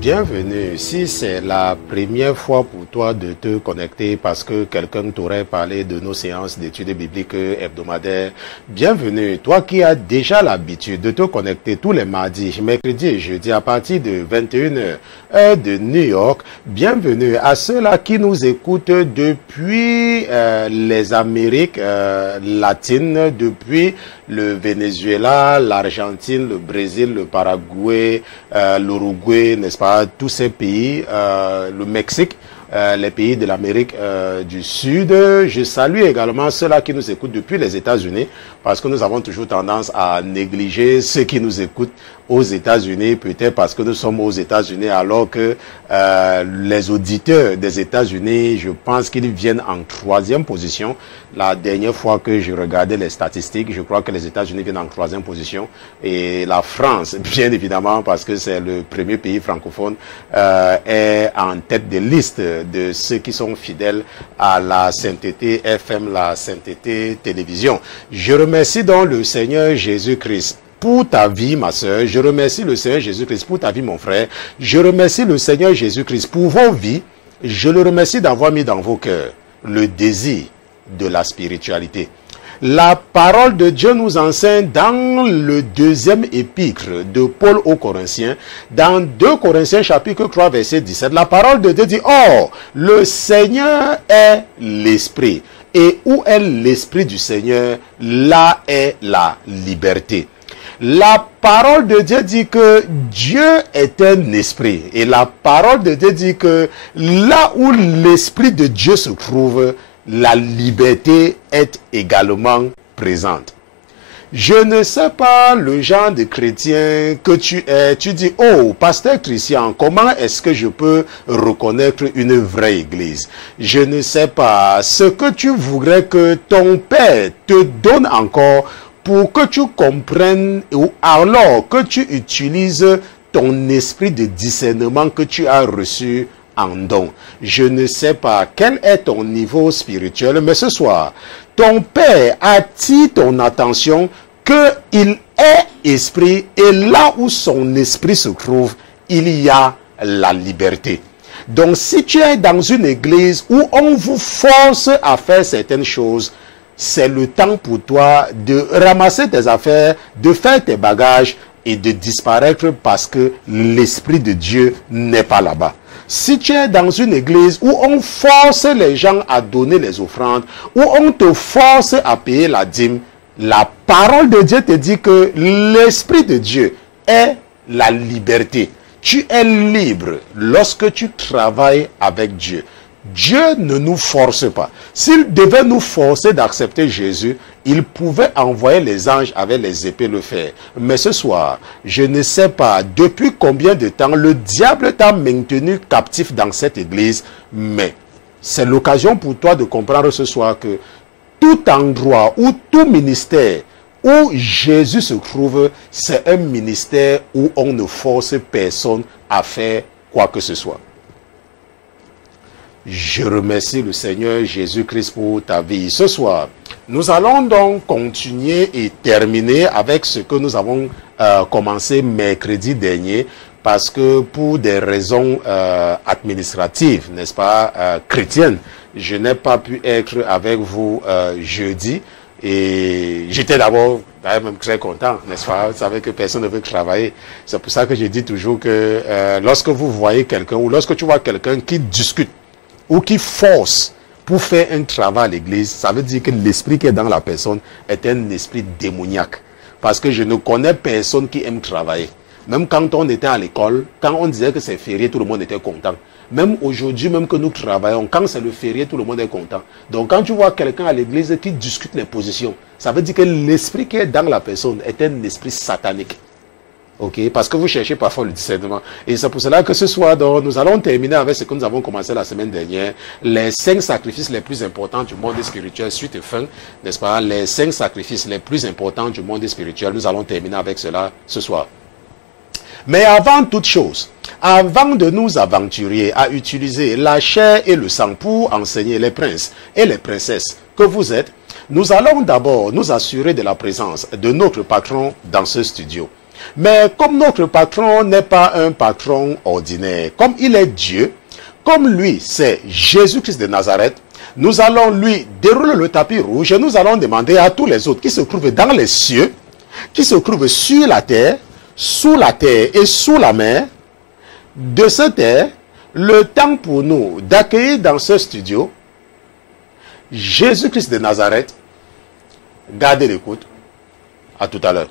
Bienvenue. Si c'est la première fois pour toi de te connecter parce que quelqu'un t'aurait parlé de nos séances d'études bibliques hebdomadaires, bienvenue. Toi qui as déjà l'habitude de te connecter tous les mardis, mercredis et jeudis à partir de 21h, heure de New York, bienvenue à ceux-là qui nous écoutent depuis les Amériques latines, depuis le Venezuela, l'Argentine, le Brésil, le Paraguay, l'Uruguay, n'est-ce pas, tous ces pays, le Mexique, les pays de l'Amérique du Sud. Je salue également ceux-là qui nous écoutent depuis les États-Unis, parce que nous avons toujours tendance à négliger ceux qui nous écoutent aux États-Unis, peut-être parce que nous sommes aux États-Unis, alors que les auditeurs des États-Unis, je pense qu'ils viennent en 3e position. La dernière fois que je regardais les statistiques, je crois que les États-Unis viennent en 3e position, et la France, bien évidemment, parce que c'est le premier pays francophone, est en tête de liste de ceux qui sont fidèles à la sainteté FM, la sainteté télévision. Je remercie donc le Seigneur Jésus-Christ pour ta vie, ma soeur. Je remercie le Seigneur Jésus-Christ pour ta vie, mon frère. Je remercie le Seigneur Jésus-Christ pour vos vies. Je le remercie d'avoir mis dans vos cœurs le désir de la spiritualité. La parole de Dieu nous enseigne dans le 2e épître de Paul aux Corinthiens, dans 2 Corinthiens chapitre 3 verset 17, la parole de Dieu dit: Or, le Seigneur est l'Esprit, et où est l'Esprit du Seigneur, là est la liberté. La parole de Dieu dit que Dieu est un esprit. Et la parole de Dieu dit que là où l'Esprit de Dieu se trouve, la liberté est également présente. Je ne sais pas le genre de chrétien que tu es. Tu dis: oh, pasteur Christian, comment est-ce que je peux reconnaître une vraie église? Je ne sais pas ce que tu voudrais que ton Père te donne encore pour que tu comprennes, ou alors que tu utilises ton esprit de discernement que tu as reçu en don. Je ne sais pas quel est ton niveau spirituel, mais ce soir, ton Père attire ton attention qu'il est esprit, et là où son esprit se trouve, il y a la liberté. Donc si tu es dans une église où on vous force à faire certaines choses, c'est le temps pour toi de ramasser tes affaires, de faire tes bagages et de disparaître, parce que l'Esprit de Dieu n'est pas là-bas. Si tu es dans une église où on force les gens à donner les offrandes, où on te force à payer la dîme, la parole de Dieu te dit que l'Esprit de Dieu est la liberté. Tu es libre lorsque tu travailles avec Dieu. Dieu ne nous force pas. S'il devait nous forcer d'accepter Jésus, il pouvait envoyer les anges avec les épées le faire. Mais ce soir, je ne sais pas depuis combien de temps le diable t'a maintenu captif dans cette église, mais c'est l'occasion pour toi de comprendre ce soir que tout endroit ou tout ministère où Jésus se trouve, c'est un ministère où on ne force personne à faire quoi que ce soit. Je remercie le Seigneur Jésus-Christ pour ta vie. Ce soir, nous allons donc continuer et terminer avec ce que nous avons commencé mercredi dernier, parce que pour des raisons administratives, n'est-ce pas, chrétiennes, je n'ai pas pu être avec vous jeudi. Et j'étais d'abord même très content, n'est-ce pas? Vous savez que personne ne veut travailler. C'est pour ça que je dis toujours que lorsque vous voyez quelqu'un, ou lorsque tu vois quelqu'un qui discute ou qui force pour faire un travail à l'église, ça veut dire que l'esprit qui est dans la personne est un esprit démoniaque. Parce que je ne connais personne qui aime travailler. Même quand on était à l'école, quand on disait que c'est férié, tout le monde était content. Même aujourd'hui, même que nous travaillons, quand c'est le férié, tout le monde est content. Donc quand tu vois quelqu'un à l'église qui discute les positions, ça veut dire que l'esprit qui est dans la personne est un esprit satanique. Ok, parce que vous cherchez parfois le discernement. Et c'est pour cela que ce soir, donc, nous allons terminer avec ce que nous avons commencé la semaine dernière. Les 5 sacrifices les plus importants du monde spirituel, suite et fin, n'est-ce pas? Les 5 sacrifices les plus importants du monde spirituel. Nous allons terminer avec cela ce soir. Mais avant toute chose, avant de nous aventurer à utiliser la chair et le sang pour enseigner les princes et les princesses que vous êtes, nous allons d'abord nous assurer de la présence de notre patron dans ce studio. Mais comme notre patron n'est pas un patron ordinaire, comme il est Dieu, comme lui c'est Jésus-Christ de Nazareth, nous allons lui dérouler le tapis rouge et nous allons demander à tous les autres qui se trouvent dans les cieux, qui se trouvent sur la terre, sous la terre et sous la mer, de se taire, le temps pour nous d'accueillir dans ce studio Jésus-Christ de Nazareth. Gardez l'écoute. À tout à l'heure.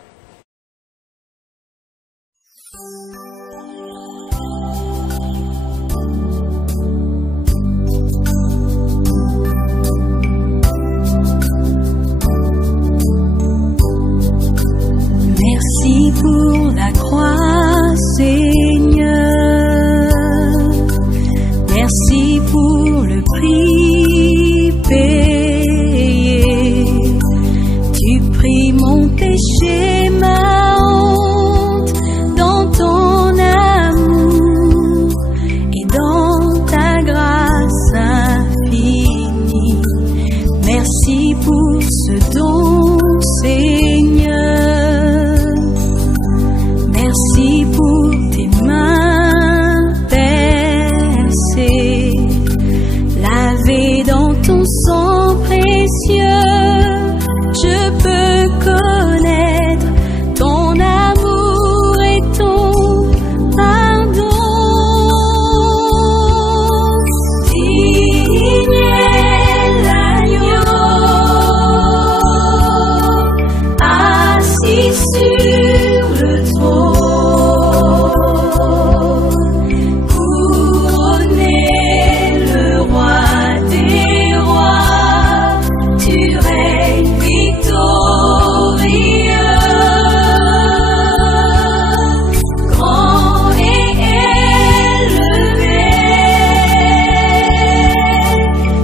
Merci pour la croix, Seigneur. Merci pour le prix payé. Tu pris mon péché, ma honte, dans ton amour et dans ta grâce infinie. Merci pour ce don, Seigneur. Merci pour tes mains percées, lavées dans ton sang précieux. Je peux connaître ton amour et ton pardon. Digne est l'agneau, assis sur le trône, couronné le roi des rois, tu règnes victorieux, grand et élevé,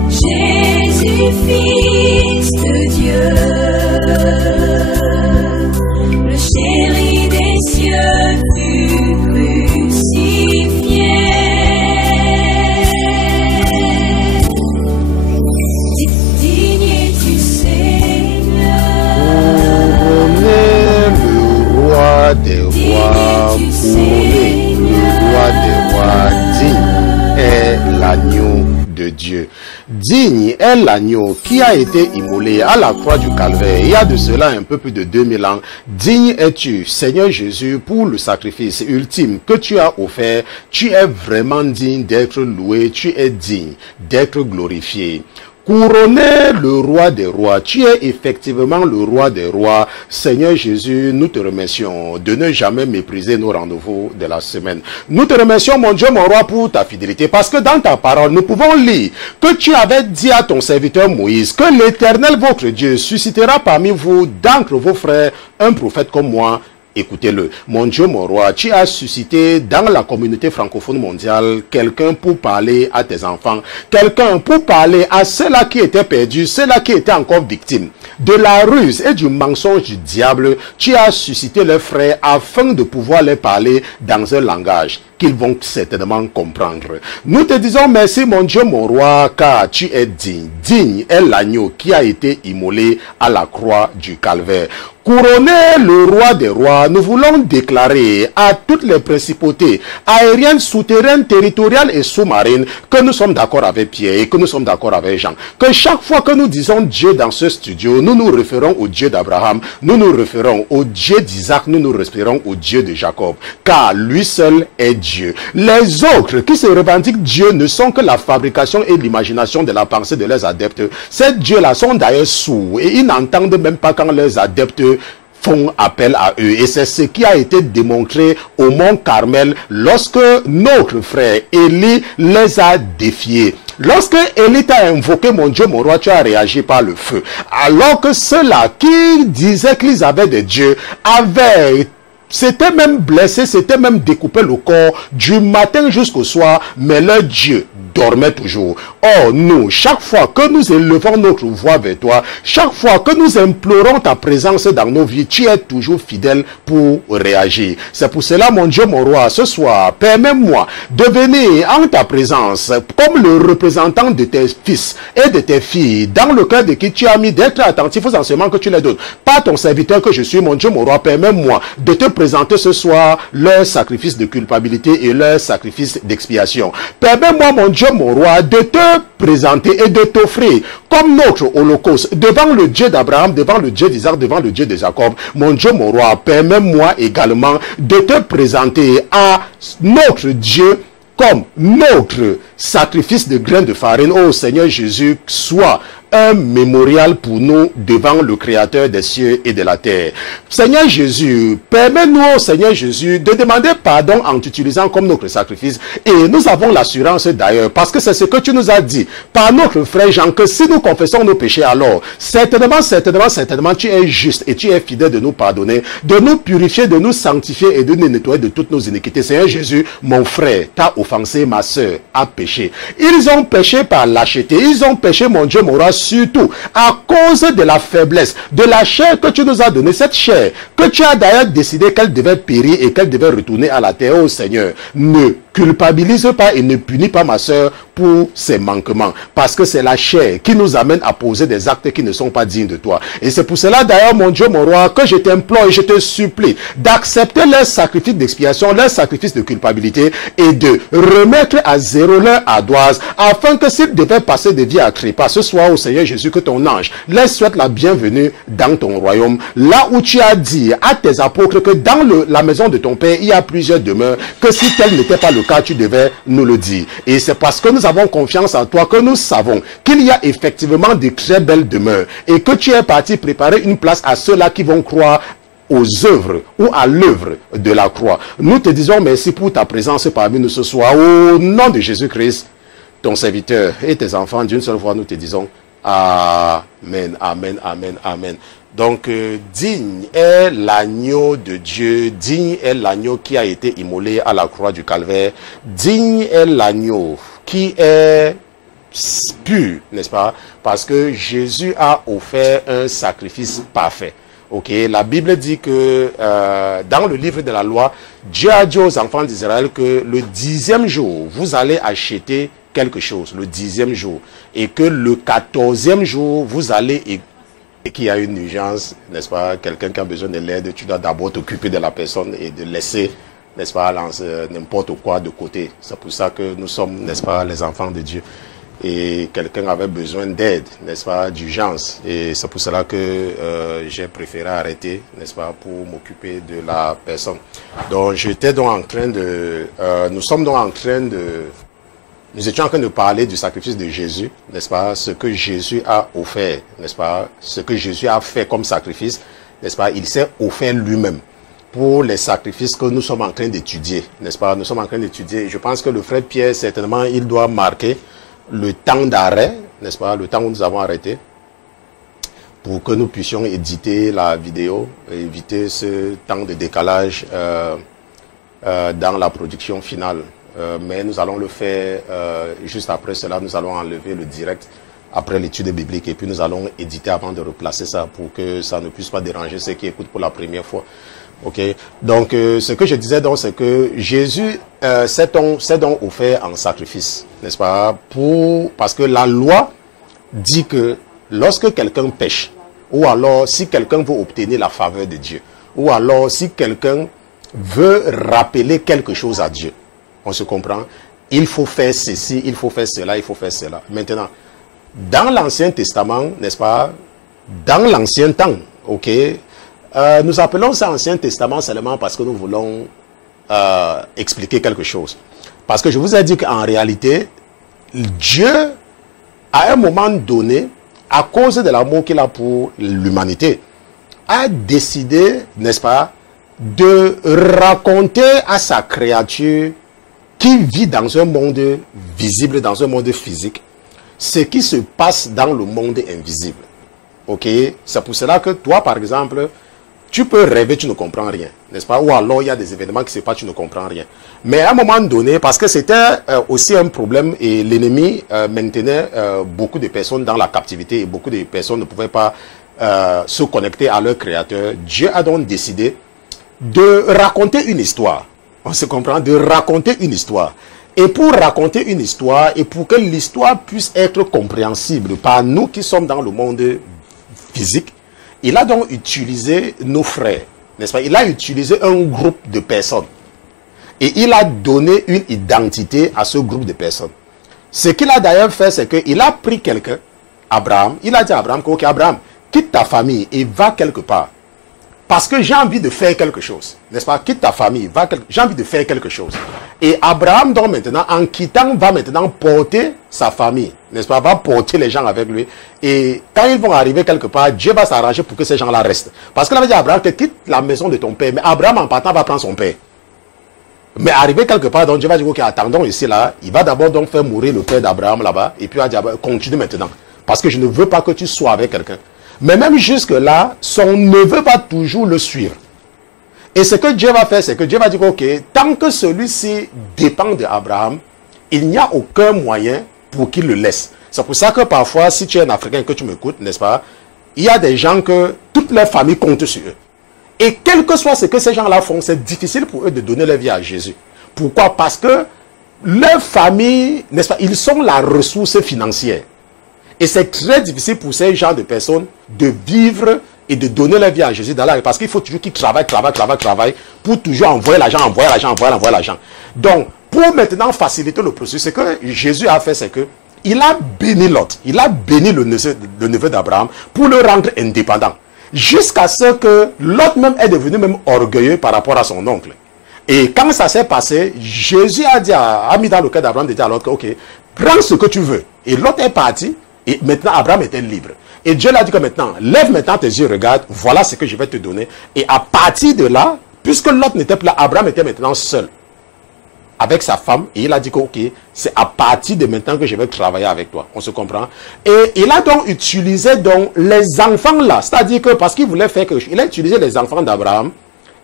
Jésus, Fils de Dieu, le chéri des cieux fut crucifié. Digne es-tu, Seigneur. Couronné le roi des rois, couronné le roi des rois, digne est l'agneau de Dieu. Digne est l'agneau qui a été immolé à la croix du Calvaire il y a de cela un peu plus de 2000 ans. Digne es-tu, Seigneur Jésus, pour le sacrifice ultime que tu as offert. Tu es vraiment digne d'être loué, tu es digne d'être glorifié. Couronné le roi des rois, tu es effectivement le roi des rois. Seigneur Jésus, nous te remercions de ne jamais mépriser nos rendez-vous de la semaine. Nous te remercions, mon Dieu, mon roi, pour ta fidélité, parce que dans ta parole, nous pouvons lire que tu avais dit à ton serviteur Moïse que l'Éternel, votre Dieu, suscitera parmi vous, d'entre vos frères, un prophète comme moi. Écoutez-le. Mon Dieu, mon roi, tu as suscité dans la communauté francophone mondiale quelqu'un pour parler à tes enfants, quelqu'un pour parler à ceux-là qui étaient perdus, ceux-là qui étaient encore victimes de la ruse et du mensonge du diable. Tu as suscité leurs frères afin de pouvoir leur parler dans un langage qu'ils vont certainement comprendre. Nous te disons merci, mon Dieu, mon roi, car tu es digne. Digne est l'agneau qui a été immolé à la croix du Calvaire. Couronné le roi des rois, nous voulons déclarer à toutes les principautés aériennes, souterraines, territoriales et sous-marines que nous sommes d'accord avec Pierre et que nous sommes d'accord avec Jean. Que chaque fois que nous disons Dieu dans ce studio, nous nous référons au Dieu d'Abraham, nous nous référons au Dieu d'Isaac, nous nous référons au Dieu de Jacob. Car lui seul est Dieu. Les autres qui se revendiquent Dieu ne sont que la fabrication et l'imagination de la pensée de leurs adeptes. Ces dieux-là sont d'ailleurs sourds et ils n'entendent même pas quand leurs adeptes font appel à eux. Et c'est ce qui a été démontré au mont Carmel lorsque notre frère Élie les a défiés. Lorsque Élie t'a invoqué, mon Dieu, mon roi, tu as réagi par le feu. Alors que ceux-là qui disaient qu'ils avaient des dieux avaient s'étaient même blessés, s'étaient même découpé le corps du matin jusqu'au soir, mais leur Dieu dormait toujours. Or, nous, chaque fois que nous élevons notre voix vers toi, chaque fois que nous implorons ta présence dans nos vies, tu es toujours fidèle pour réagir. C'est pour cela, mon Dieu, mon roi, ce soir, permets-moi de venir en ta présence comme le représentant de tes fils et de tes filles, dans le cœur de qui tu as mis d'être attentif aux enseignements que tu les donnes. Par ton serviteur que je suis, mon Dieu, mon roi, permets-moi de te présenter ce soir leur sacrifice de culpabilité et leur sacrifice d'expiation. Permets-moi, mon Dieu, mon roi, de te présenter et de t'offrir comme notre holocauste devant le Dieu d'Abraham, devant le Dieu d'Isaac, devant le Dieu de Jacob. Mon Dieu, mon roi, permets-moi également de te présenter à notre Dieu comme notre sacrifice de grains de farine. Oh Seigneur Jésus, soit un mémorial pour nous devant le Créateur des cieux et de la terre. Seigneur Jésus, permets-nous, oh Seigneur Jésus, de demander pardon en t'utilisant comme notre sacrifice. Et nous avons l'assurance d'ailleurs, parce que c'est ce que tu nous as dit par notre frère Jean, que si nous confessons nos péchés, alors certainement, tu es juste et tu es fidèle de nous pardonner, de nous purifier, de nous sanctifier et de nous nettoyer de toutes nos iniquités. Seigneur Jésus, mon frère t'a offensé, ma soeur a péché. Ils ont péché par lâcheté, ils ont péché, mon Dieu, mon roi, surtout à cause de la faiblesse, de la chair que tu nous as donnée, cette chair que tu as d'ailleurs décidé qu'elle devait périr et qu'elle devait retourner à la terre. Oh Seigneur, ne culpabilise pas et ne punis pas ma soeur pour ses manquements, parce que c'est la chair qui nous amène à poser des actes qui ne sont pas dignes de toi. Et c'est pour cela d'ailleurs, mon Dieu, mon roi, que je t'implore et je te supplie d'accepter leur sacrifice d'expiation, leur sacrifice de culpabilité et de remettre à zéro leur ardoise, afin que s'ils devaient passer de vie à trépas ce soir, au Seigneur Jésus, que ton ange les souhaite la bienvenue dans ton royaume, là où tu as dit à tes apôtres que dans la maison de ton Père, il y a plusieurs demeures, que si tel n'était pas le cas, tu devais nous le dire. Et c'est parce que nous avons confiance en toi que nous savons qu'il y a effectivement de très belles demeures et que tu es parti préparer une place à ceux-là qui vont croire aux œuvres ou à l'œuvre de la croix. Nous te disons merci pour ta présence parmi nous ce soir. Au nom de Jésus-Christ, ton serviteur et tes enfants, d'une seule fois, nous te disons Amen, Amen, Amen, Amen. Donc, digne est l'agneau de Dieu, digne est l'agneau qui a été immolé à la croix du calvaire, digne est l'agneau qui est pur, n'est-ce pas? Parce que Jésus a offert un sacrifice parfait. Ok, la Bible dit que dans le livre de la loi, Dieu a dit aux enfants d'Israël que le 10e jour, vous allez acheter quelque chose, le 10e jour, et que le 14e jour, vous allez, et qu'il y a une urgence, n'est-ce pas, quelqu'un qui a besoin de l'aide, tu dois d'abord t'occuper de la personne et de laisser, n'est-ce pas, n'importe quoi de côté. C'est pour ça que nous sommes, n'est-ce pas, les enfants de Dieu. Et quelqu'un avait besoin d'aide, n'est-ce pas, d'urgence. Et c'est pour cela que j'ai préféré arrêter, n'est-ce pas, pour m'occuper de la personne. Donc, j'étais donc en train de... Nous étions en train de parler du sacrifice de Jésus, n'est-ce pas, ce que Jésus a offert, n'est-ce pas, ce que Jésus a fait comme sacrifice, n'est-ce pas, il s'est offert lui-même pour les sacrifices que nous sommes en train d'étudier, n'est-ce pas, nous sommes en train d'étudier. Je pense que le frère Pierre, certainement, il doit marquer le temps d'arrêt, n'est-ce pas, le temps où nous avons arrêté, pour que nous puissions éditer la vidéo, éviter ce temps de décalage dans la production finale. Mais nous allons le faire juste après cela, nous allons enlever le direct après l'étude biblique et puis nous allons éditer avant de replacer ça pour que ça ne puisse pas déranger ceux qui écoutent pour la première fois. Ok, donc ce que je disais donc, c'est que Jésus s'est donc offert en sacrifice, n'est-ce pas, parce que la loi dit que lorsque quelqu'un pêche, ou alors si quelqu'un veut obtenir la faveur de Dieu, ou alors si quelqu'un veut rappeler quelque chose à Dieu, on se comprend, il faut faire ceci, il faut faire cela, il faut faire cela. Maintenant, dans l'Ancien Testament, n'est-ce pas, dans l'ancien temps, ok, nous appelons ça Ancien Testament seulement parce que nous voulons expliquer quelque chose. Parce que je vous ai dit qu'en réalité, Dieu, à un moment donné, à cause de l'amour qu'il a pour l'humanité, a décidé, n'est-ce pas, de raconter à sa créature qui vit dans un monde visible, dans un monde physique, ce qui se passe dans le monde invisible. Ok? C'est pour cela que toi, par exemple, tu peux rêver, tu ne comprends rien, n'est-ce pas? Ou alors il y a des événements qui se passent, tu ne comprends rien. Mais à un moment donné, parce que c'était aussi un problème et l'ennemi maintenait beaucoup de personnes dans la captivité et beaucoup de personnes ne pouvaient pas se connecter à leur créateur, Dieu a donc décidé de raconter une histoire. On se comprend, de raconter une histoire. Et pour raconter une histoire et pour que l'histoire puisse être compréhensible par nous qui sommes dans le monde physique, il a donc utilisé nos frères, n'est-ce pas? Il a utilisé un groupe de personnes. Et il a donné une identité à ce groupe de personnes. Ce qu'il a d'ailleurs fait, c'est qu'il a pris quelqu'un, Abraham, il a dit à Abraham, ok Abraham, quitte ta famille et va quelque part. Parce que j'ai envie de faire quelque chose, n'est-ce pas? Quitte ta famille, j'ai envie de faire quelque chose. Et Abraham, donc maintenant, en quittant, va maintenant porter sa famille, n'est-ce pas? Va porter les gens avec lui. Et quand ils vont arriver quelque part, Dieu va s'arranger pour que ces gens-là restent. Parce qu'il avait dit à Abraham que quitte la maison de ton père. Mais Abraham, en partant, va prendre son père. Mais arrivé quelque part, donc Dieu va dire, ok, attendons ici, là. Il va d'abord donc faire mourir le père d'Abraham là-bas. Et puis il va dire, continue maintenant. Parce que je ne veux pas que tu sois avec quelqu'un. Mais même jusque-là, son neveu va toujours le suivre. Et ce que Dieu va faire, c'est que Dieu va dire, ok, tant que celui-ci dépend d'Abraham, il n'y a aucun moyen pour qu'il le laisse. C'est pour ça que parfois, si tu es un Africain et que tu m'écoutes, n'est-ce pas, il y a des gens que toute leur famille compte sur eux. Et quel que soit ce que ces gens-là font, c'est difficile pour eux de donner leur vie à Jésus. Pourquoi? Parce que leur famille, n'est-ce pas, ils sont la ressource financière. Et c'est très difficile pour ces gens de personnes de vivre et de donner leur vie à Jésus dans la vie. Parce qu'il faut toujours qu'ils travaillent pour toujours envoyer l'argent. Donc, pour maintenant faciliter le processus, ce que Jésus a fait, c'est que il a béni Lot. Il a béni le neveu d'Abraham pour le rendre indépendant. Jusqu'à ce que Lot même est devenu même orgueilleux par rapport à son oncle. Et quand ça s'est passé, Jésus a mis dans le cœur d'Abraham de dire à Lot, ok, prends ce que tu veux. Et Lot est parti. Et maintenant, Abraham était libre. Et Dieu l'a dit que maintenant, lève maintenant tes yeux, regarde, voilà ce que je vais te donner. Et à partir de là, puisque Lot n'était plus là, Abraham était maintenant seul avec sa femme. Et il a dit que, ok, c'est à partir de maintenant que je vais travailler avec toi. On se comprend? Et il a donc utilisé donc les enfants là. C'est-à-dire que parce qu'il voulait faire quelque chose, il a utilisé les enfants d'Abraham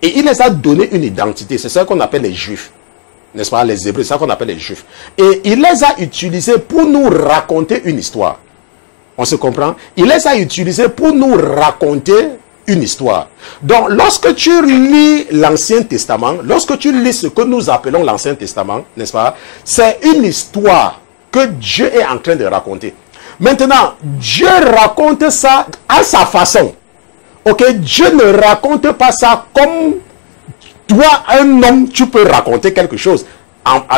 et il les a donné une identité. C'est ça qu'on appelle les Juifs. N'est-ce pas? Les Hébreux, c'est ça qu'on appelle les Juifs. Et il les a utilisés pour nous raconter une histoire. On se comprend? Il les a utilisés pour nous raconter une histoire. Donc, lorsque tu lis l'Ancien Testament, lorsque tu lis ce que nous appelons l'Ancien Testament, n'est-ce pas? C'est une histoire que Dieu est en train de raconter. Maintenant, Dieu raconte ça à sa façon. Ok? Dieu ne raconte pas ça comme toi, un homme, tu peux raconter quelque chose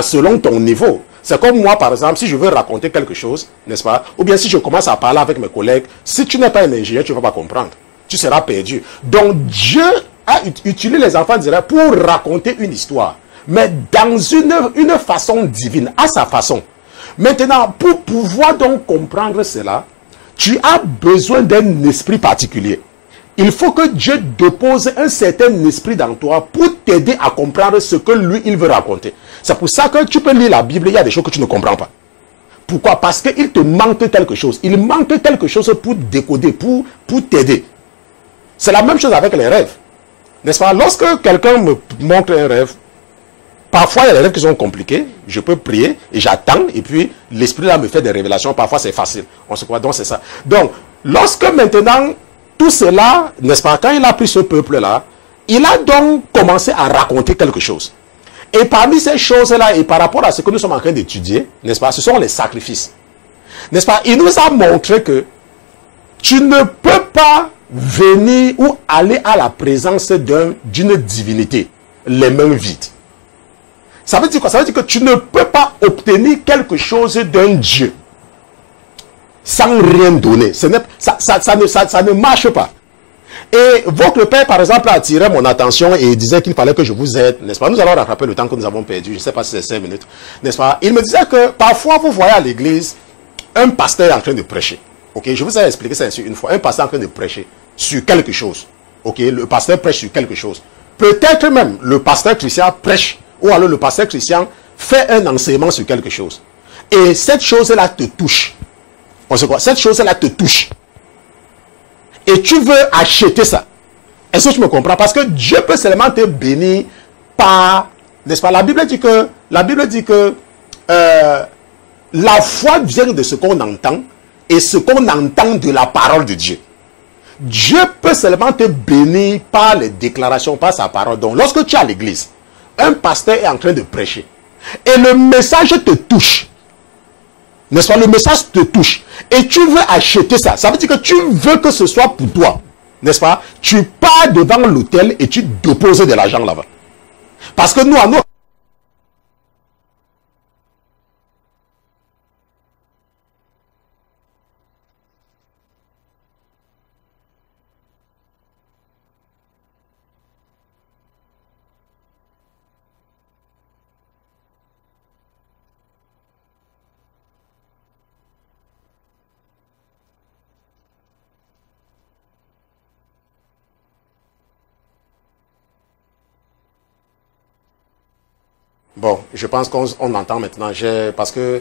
selon ton niveau. C'est comme moi, par exemple, si je veux raconter quelque chose, n'est-ce pas? Ou bien si je commence à parler avec mes collègues, si tu n'es pas un ingénieur, tu ne vas pas comprendre. Tu seras perdu. Donc, Dieu a utilisé les enfants d'Israël pour raconter une histoire. Mais dans une façon divine, à sa façon. Maintenant, pour pouvoir donc comprendre cela, tu as besoin d'un esprit particulier. Il faut que Dieu dépose un certain esprit dans toi pour t'aider à comprendre ce que lui, il veut raconter. C'est pour ça que tu peux lire la Bible, il y a des choses que tu ne comprends pas. Pourquoi? Parce qu'il te manque quelque chose. Il manque quelque chose pour décoder, pour t'aider. C'est la même chose avec les rêves. N'est-ce pas? Lorsque quelqu'un me montre un rêve, parfois il y a des rêves qui sont compliqués, je peux prier et j'attends et puis l'esprit là me fait des révélations, parfois c'est facile. On se croit, donc c'est ça. Donc, lorsque maintenant, tout cela, n'est-ce pas, quand il a pris ce peuple-là, il a donc commencé à raconter quelque chose. Et parmi ces choses-là, et par rapport à ce que nous sommes en train d'étudier, n'est-ce pas, ce sont les sacrifices. N'est-ce pas? Il nous a montré que tu ne peux pas venir ou aller à la présence d'une divinité, les mains vides. Ça veut dire quoi? Ça veut dire que tu ne peux pas obtenir quelque chose d'un Dieu sans rien donner. Ça ne marche pas. Et votre père, par exemple, a attiré mon attention et disait qu'il fallait que je vous aide, n'est-ce pas? Nous allons rattraper le temps que nous avons perdu. Je ne sais pas si c'est 5 minutes, n'est-ce pas? Il me disait que parfois, vous voyez à l'église un pasteur en train de prêcher. Ok, je vous ai expliqué ça une fois. Un pasteur en train de prêcher sur quelque chose. Ok, le pasteur prêche sur quelque chose. Peut-être même le pasteur chrétien prêche, ou alors le pasteur chrétien fait un enseignement sur quelque chose. Et cette chose-là te touche. On sait quoi? Cette chose-là te touche. Et tu veux acheter ça. Est-ce que tu me comprends? Parce que Dieu peut seulement te bénir par, n'est-ce pas? La Bible dit que la foi vient de ce qu'on entend et ce qu'on entend de la parole de Dieu. Dieu peut seulement te bénir par les déclarations, par sa parole. Donc, lorsque tu es à l'église, un pasteur est en train de prêcher et le message te touche, n'est-ce pas? Le message te touche et tu veux acheter ça. Ça veut dire que tu veux que ce soit pour toi, n'est-ce pas? Tu pars devant l'hôtel et tu déposes de l'argent là-bas. Parce que nous, à nous, bon, je pense qu'on entend maintenant, parce que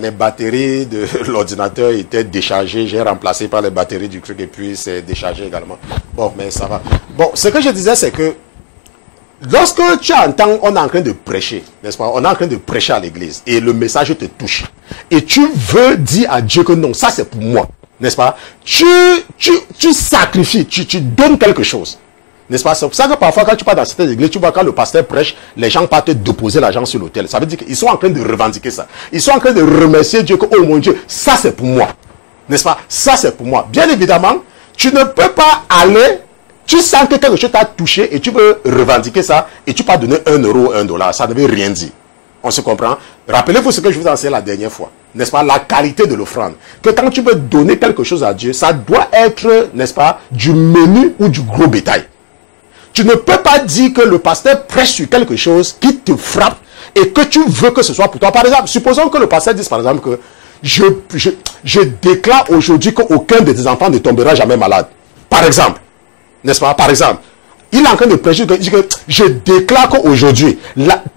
les batteries de l'ordinateur étaient déchargées, j'ai remplacé par les batteries du truc et puis c'est déchargé également. Bon, mais ça va. Bon, ce que je disais, c'est que lorsque tu entends, on est en train de prêcher, n'est-ce pas? On est en train de prêcher à l'église et le message te touche. Et tu veux dire à Dieu que non, ça c'est pour moi, n'est-ce pas? Tu sacrifies, tu donnes quelque chose. N'est-ce pas? C'est pour ça que parfois, quand tu pars dans cette église, tu vois quand le pasteur prêche, les gens partent te déposer l'argent sur l'autel. Ça veut dire qu'ils sont en train de revendiquer ça. Ils sont en train de remercier Dieu que, oh mon Dieu, ça c'est pour moi. N'est-ce pas? Ça c'est pour moi. Bien évidemment, tu ne peux pas aller, tu sens que quelque chose t'a touché et tu veux revendiquer ça et tu peux donner 1 euro ou 1 dollar. Ça ne veut rien dire. On se comprend? Rappelez-vous ce que je vous ai enseigné la dernière fois. N'est-ce pas? La qualité de l'offrande. Que quand tu veux donner quelque chose à Dieu, ça doit être, n'est-ce pas, du menu ou du gros bétail. Tu ne peux pas dire que le pasteur prêche sur quelque chose qui te frappe et que tu veux que ce soit pour toi. Par exemple, supposons que le pasteur dise par exemple que je déclare aujourd'hui qu'aucun de tes enfants ne tombera jamais malade. Par exemple. N'est-ce pas? Par exemple. Il est en train de prêcher que je déclare qu'aujourd'hui,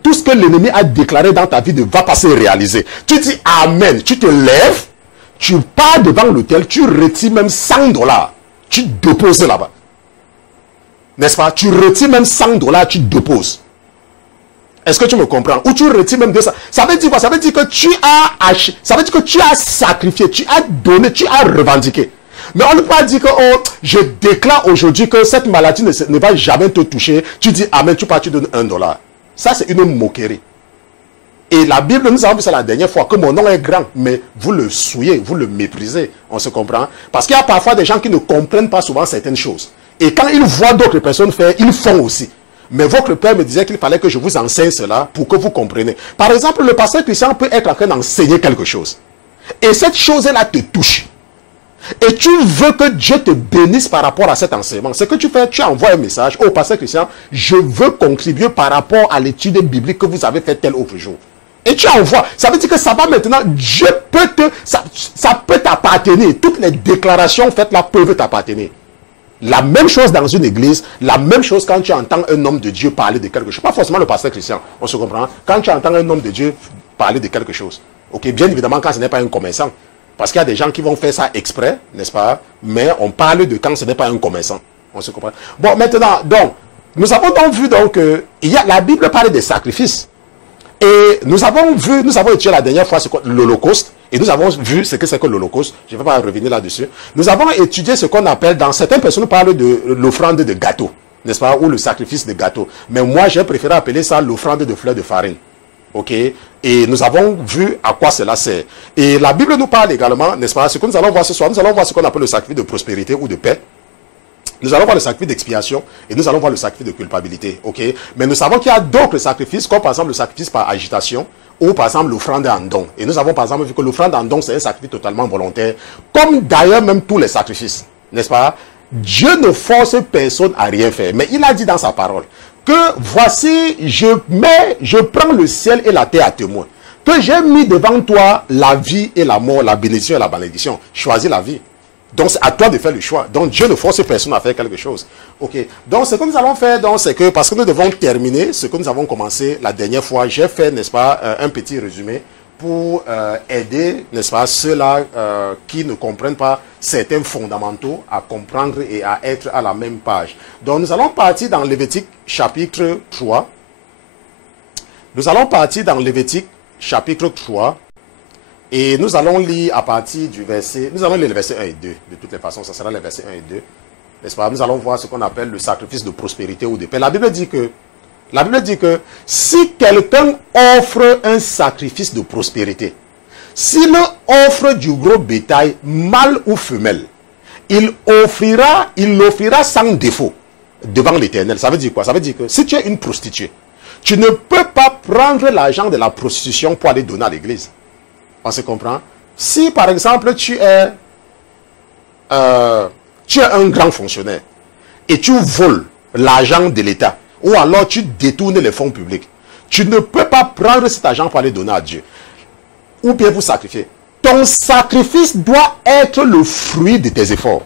tout ce que l'ennemi a déclaré dans ta vie va pas se réaliser. Tu dis Amen. Tu te lèves, tu pars devant l'autel, tu retires même 100 $. Tu déposes là-bas. N'est-ce pas? Tu retires même 100 $, tu déposes. Est-ce que tu me comprends? Ou tu retires même 200. Ça veut dire quoi? Ça veut dire que tu as acheté, ça veut dire que tu as sacrifié, tu as donné, tu as revendiqué. Mais on ne peut pas dire que oh, je déclare aujourd'hui que cette maladie ne va jamais te toucher. Tu dis Amen, tu pars, tu donnes 1 $. Ça, c'est une moquerie. Et la Bible, nous avons vu ça la dernière fois, que mon nom est grand, mais vous le souillez, vous le méprisez. On se comprend? Parce qu'il y a parfois des gens qui ne comprennent pas souvent certaines choses. Et quand ils voient d'autres personnes faire, ils font aussi. Mais votre père me disait qu'il fallait que je vous enseigne cela pour que vous compreniez. Par exemple, le pasteur Christian peut être en train d'enseigner quelque chose. Et cette chose-là te touche. Et tu veux que Dieu te bénisse par rapport à cet enseignement. Ce que tu fais, tu envoies un message au pasteur Christian. Je veux contribuer par rapport à l'étude biblique que vous avez fait tel autre jour. Et tu envoies. Ça veut dire que ça va maintenant. Dieu peut ça peut t'appartenir. Toutes les déclarations faites là peuvent t'appartenir. La même chose dans une église, la même chose quand tu entends un homme de Dieu parler de quelque chose. Pas forcément le pasteur Christian, on se comprend. Quand tu entends un homme de Dieu parler de quelque chose. Ok, bien évidemment quand ce n'est pas un commerçant. Parce qu'il y a des gens qui vont faire ça exprès, n'est-ce pas? Mais on parle de quand ce n'est pas un commerçant. On se comprend. Bon, maintenant, donc, nous avons donc vu donc, la Bible parle des sacrifices. Et nous avons étudié la dernière fois l'Holocauste. Et nous avons vu ce que c'est que l'Holocauste. Je ne vais pas revenir là-dessus. Nous avons étudié ce qu'on appelle, dans certaines personnes parlent de l'offrande de gâteau, n'est-ce pas? Ou le sacrifice de gâteau. Mais moi, j'ai préféré appeler ça l'offrande de fleurs de farine. Ok? Et nous avons vu à quoi cela sert. Et la Bible nous parle également, n'est-ce pas? Ce que nous allons voir ce soir, nous allons voir ce qu'on appelle le sacrifice de prospérité ou de paix. Nous allons voir le sacrifice d'expiation et nous allons voir le sacrifice de culpabilité. Ok? Mais nous savons qu'il y a d'autres sacrifices, comme par exemple le sacrifice par agitation ou par exemple l'offrande en don. Et nous avons par exemple vu que l'offrande en don, c'est un sacrifice totalement volontaire, comme d'ailleurs même tous les sacrifices. N'est-ce pas? Dieu ne force personne à rien faire. Mais il a dit dans sa parole que voici, je prends le ciel et la terre à témoin. Que j'ai mis devant toi la vie et la mort, la bénédiction et la malédiction. Choisis la vie. Donc, c'est à toi de faire le choix. Donc, Dieu ne force personne à faire quelque chose. Ok. Donc, ce que nous allons faire, c'est que, parce que nous devons terminer ce que nous avons commencé la dernière fois, j'ai fait, n'est-ce pas, un petit résumé pour aider, n'est-ce pas, ceux-là qui ne comprennent pas certains fondamentaux à comprendre et à être à la même page. Donc nous allons partir dans Lévitique chapitre 3. Nous allons partir dans Lévitique chapitre 3 et nous allons lire à partir du verset, nous allons lire les versets 1 et 2. De toutes les façons, ça sera les versets 1 et 2. N'est-ce pas? Nous allons voir ce qu'on appelle le sacrifice de prospérité ou de paix. La Bible dit que si quelqu'un offre un sacrifice de prospérité, s'il offre du gros bétail, mâle ou femelle, il l'offrira sans défaut devant l'Éternel. Ça veut dire quoi? Ça veut dire que si tu es une prostituée, tu ne peux pas prendre l'argent de la prostitution pour aller donner à l'église. On se comprend? Si par exemple tu es un grand fonctionnaire et tu voles l'argent de l'État, ou alors tu détournes les fonds publics, tu ne peux pas prendre cet argent pour aller donner à Dieu, ou bien pour sacrifier. Ton sacrifice doit être le fruit de tes efforts.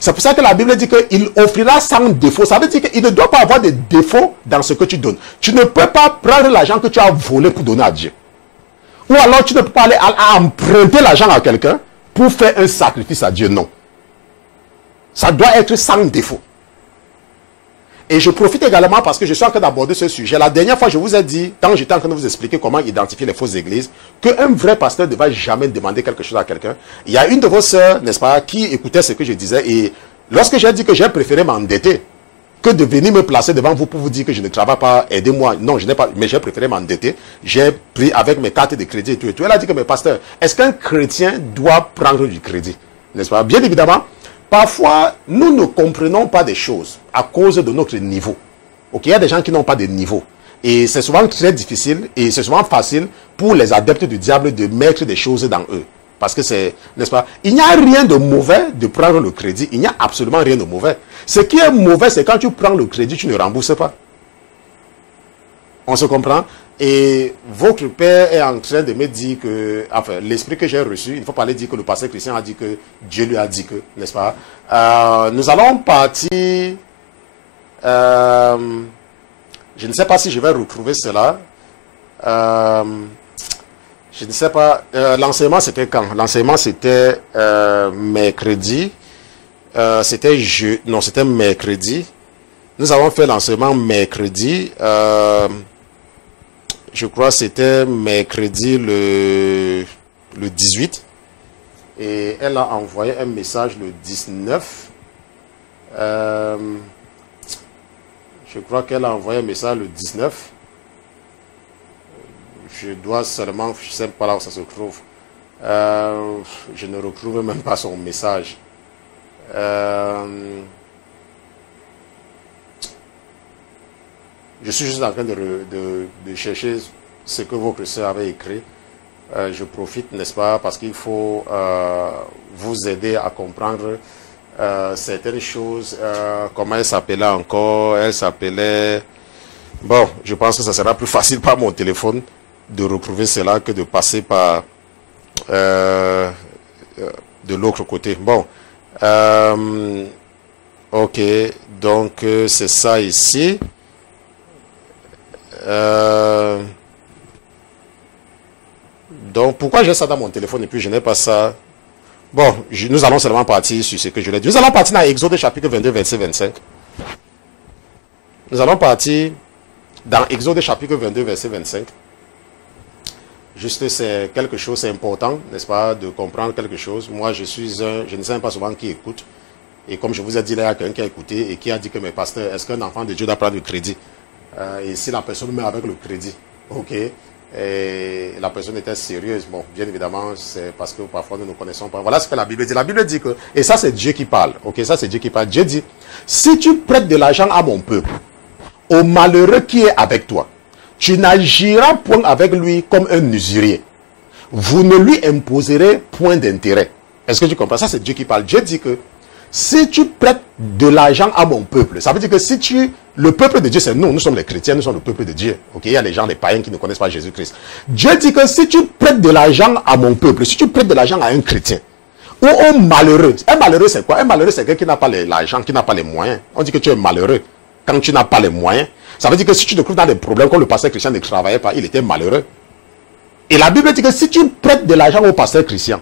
C'est pour ça que la Bible dit qu'il offrira sans défaut. Ça veut dire qu'il ne doit pas avoir de défauts dans ce que tu donnes. Tu ne peux pas prendre l'argent que tu as volé pour donner à Dieu. Ou alors tu ne peux pas aller emprunter l'argent à quelqu'un pour faire un sacrifice à Dieu. Non. Ça doit être sans défaut. Et je profite également parce que je suis en train d'aborder ce sujet. La dernière fois, je vous ai dit, quand j'étais en train de vous expliquer comment identifier les fausses églises, qu'un vrai pasteur ne va jamais demander quelque chose à quelqu'un. Il y a une de vos sœurs, n'est-ce pas, qui écoutait ce que je disais. Et lorsque j'ai dit que j'ai préféré m'endetter que de venir me placer devant vous pour vous dire que je ne travaille pas, aidez-moi. Non, je n'ai pas, mais j'ai préféré m'endetter. J'ai pris avec mes cartes de crédit et tout et tout. Elle a dit que, mais pasteur, est-ce qu'un chrétien doit prendre du crédit? N'est-ce pas? Bien évidemment. Parfois, nous ne comprenons pas des choses à cause de notre niveau. Ok, il y a des gens qui n'ont pas de niveau. Et c'est souvent très difficile et c'est souvent facile pour les adeptes du diable de mettre des choses dans eux. Parce que c'est, n'est-ce pas? Il n'y a rien de mauvais de prendre le crédit. Il n'y a absolument rien de mauvais. Ce qui est mauvais, c'est quand tu prends le crédit, tu ne rembourses pas. On se comprend? Et votre père est en train de me dire que, enfin, l'esprit que j'ai reçu, il ne faut pas aller dire que le pasteur Christian a dit que Dieu lui a dit que, n'est-ce pas? Nous allons partir, je ne sais pas si je vais retrouver cela. Je ne sais pas, l'enseignement c'était quand? L'enseignement c'était mercredi, c'était mercredi. Nous avons fait l'enseignement mercredi. Je crois que c'était mercredi le 18. Et elle a envoyé un message le 19. Je crois qu'elle a envoyé un message le 19. Je dois seulement, je ne sais pas là où ça se trouve. Je ne retrouve même pas son message. Je suis juste en train de chercher ce que votre sœur avait écrit. Je profite, n'est-ce pas, parce qu'il faut vous aider à comprendre certaines choses. Comment elle s'appelait encore? Elle s'appelait... Bon, je pense que ça sera plus facile par mon téléphone de retrouver cela que de passer par de l'autre côté. Bon, ok, donc c'est ça ici. Donc, pourquoi j'ai ça dans mon téléphone et puis je n'ai pas ça? Bon, nous allons seulement partir sur ce que je l'ai dit. Nous allons partir dans Exode chapitre 22, verset 25. Nous allons partir dans Exode chapitre 22, verset 25. Juste, c'est quelque chose, c'est important, n'est-ce pas, de comprendre quelque chose. Moi, je ne sais pas souvent qui écoute. Et comme je vous ai dit, là, il y a quelqu'un qui a écouté et qui a dit que, mais pasteur, est-ce qu'un enfant de Dieu doit prendre du crédit? Et si la personne met avec le crédit, ok, et la personne était sérieuse, bon, bien évidemment, c'est parce que parfois nous ne connaissons pas. Voilà ce que la Bible dit. La Bible dit que, et ça c'est Dieu qui parle, ok, ça c'est Dieu qui parle. Dieu dit, si tu prêtes de l'argent à mon peuple, au malheureux qui est avec toi, tu n'agiras point avec lui comme un usurier. Vous ne lui imposerez point d'intérêt. Est-ce que tu comprends? Ça c'est Dieu qui parle. Dieu dit que, si tu prêtes de l'argent à mon peuple, ça veut dire que si le peuple de Dieu, c'est nous sommes les chrétiens, nous sommes le peuple de Dieu. Ok, il y a les gens, les païens qui ne connaissent pas Jésus-Christ. Dieu dit que si tu prêtes de l'argent à mon peuple, si tu prêtes de l'argent à un chrétien, ou un malheureux c'est quoi? Un malheureux c'est quelqu'un qui n'a pas l'argent, qui n'a pas les moyens. On dit que tu es malheureux quand tu n'as pas les moyens. Ça veut dire que si tu te trouves dans des problèmes, comme le pasteur Christian ne travaillait pas, il était malheureux. Et la Bible dit que si tu prêtes de l'argent au pasteur Christian,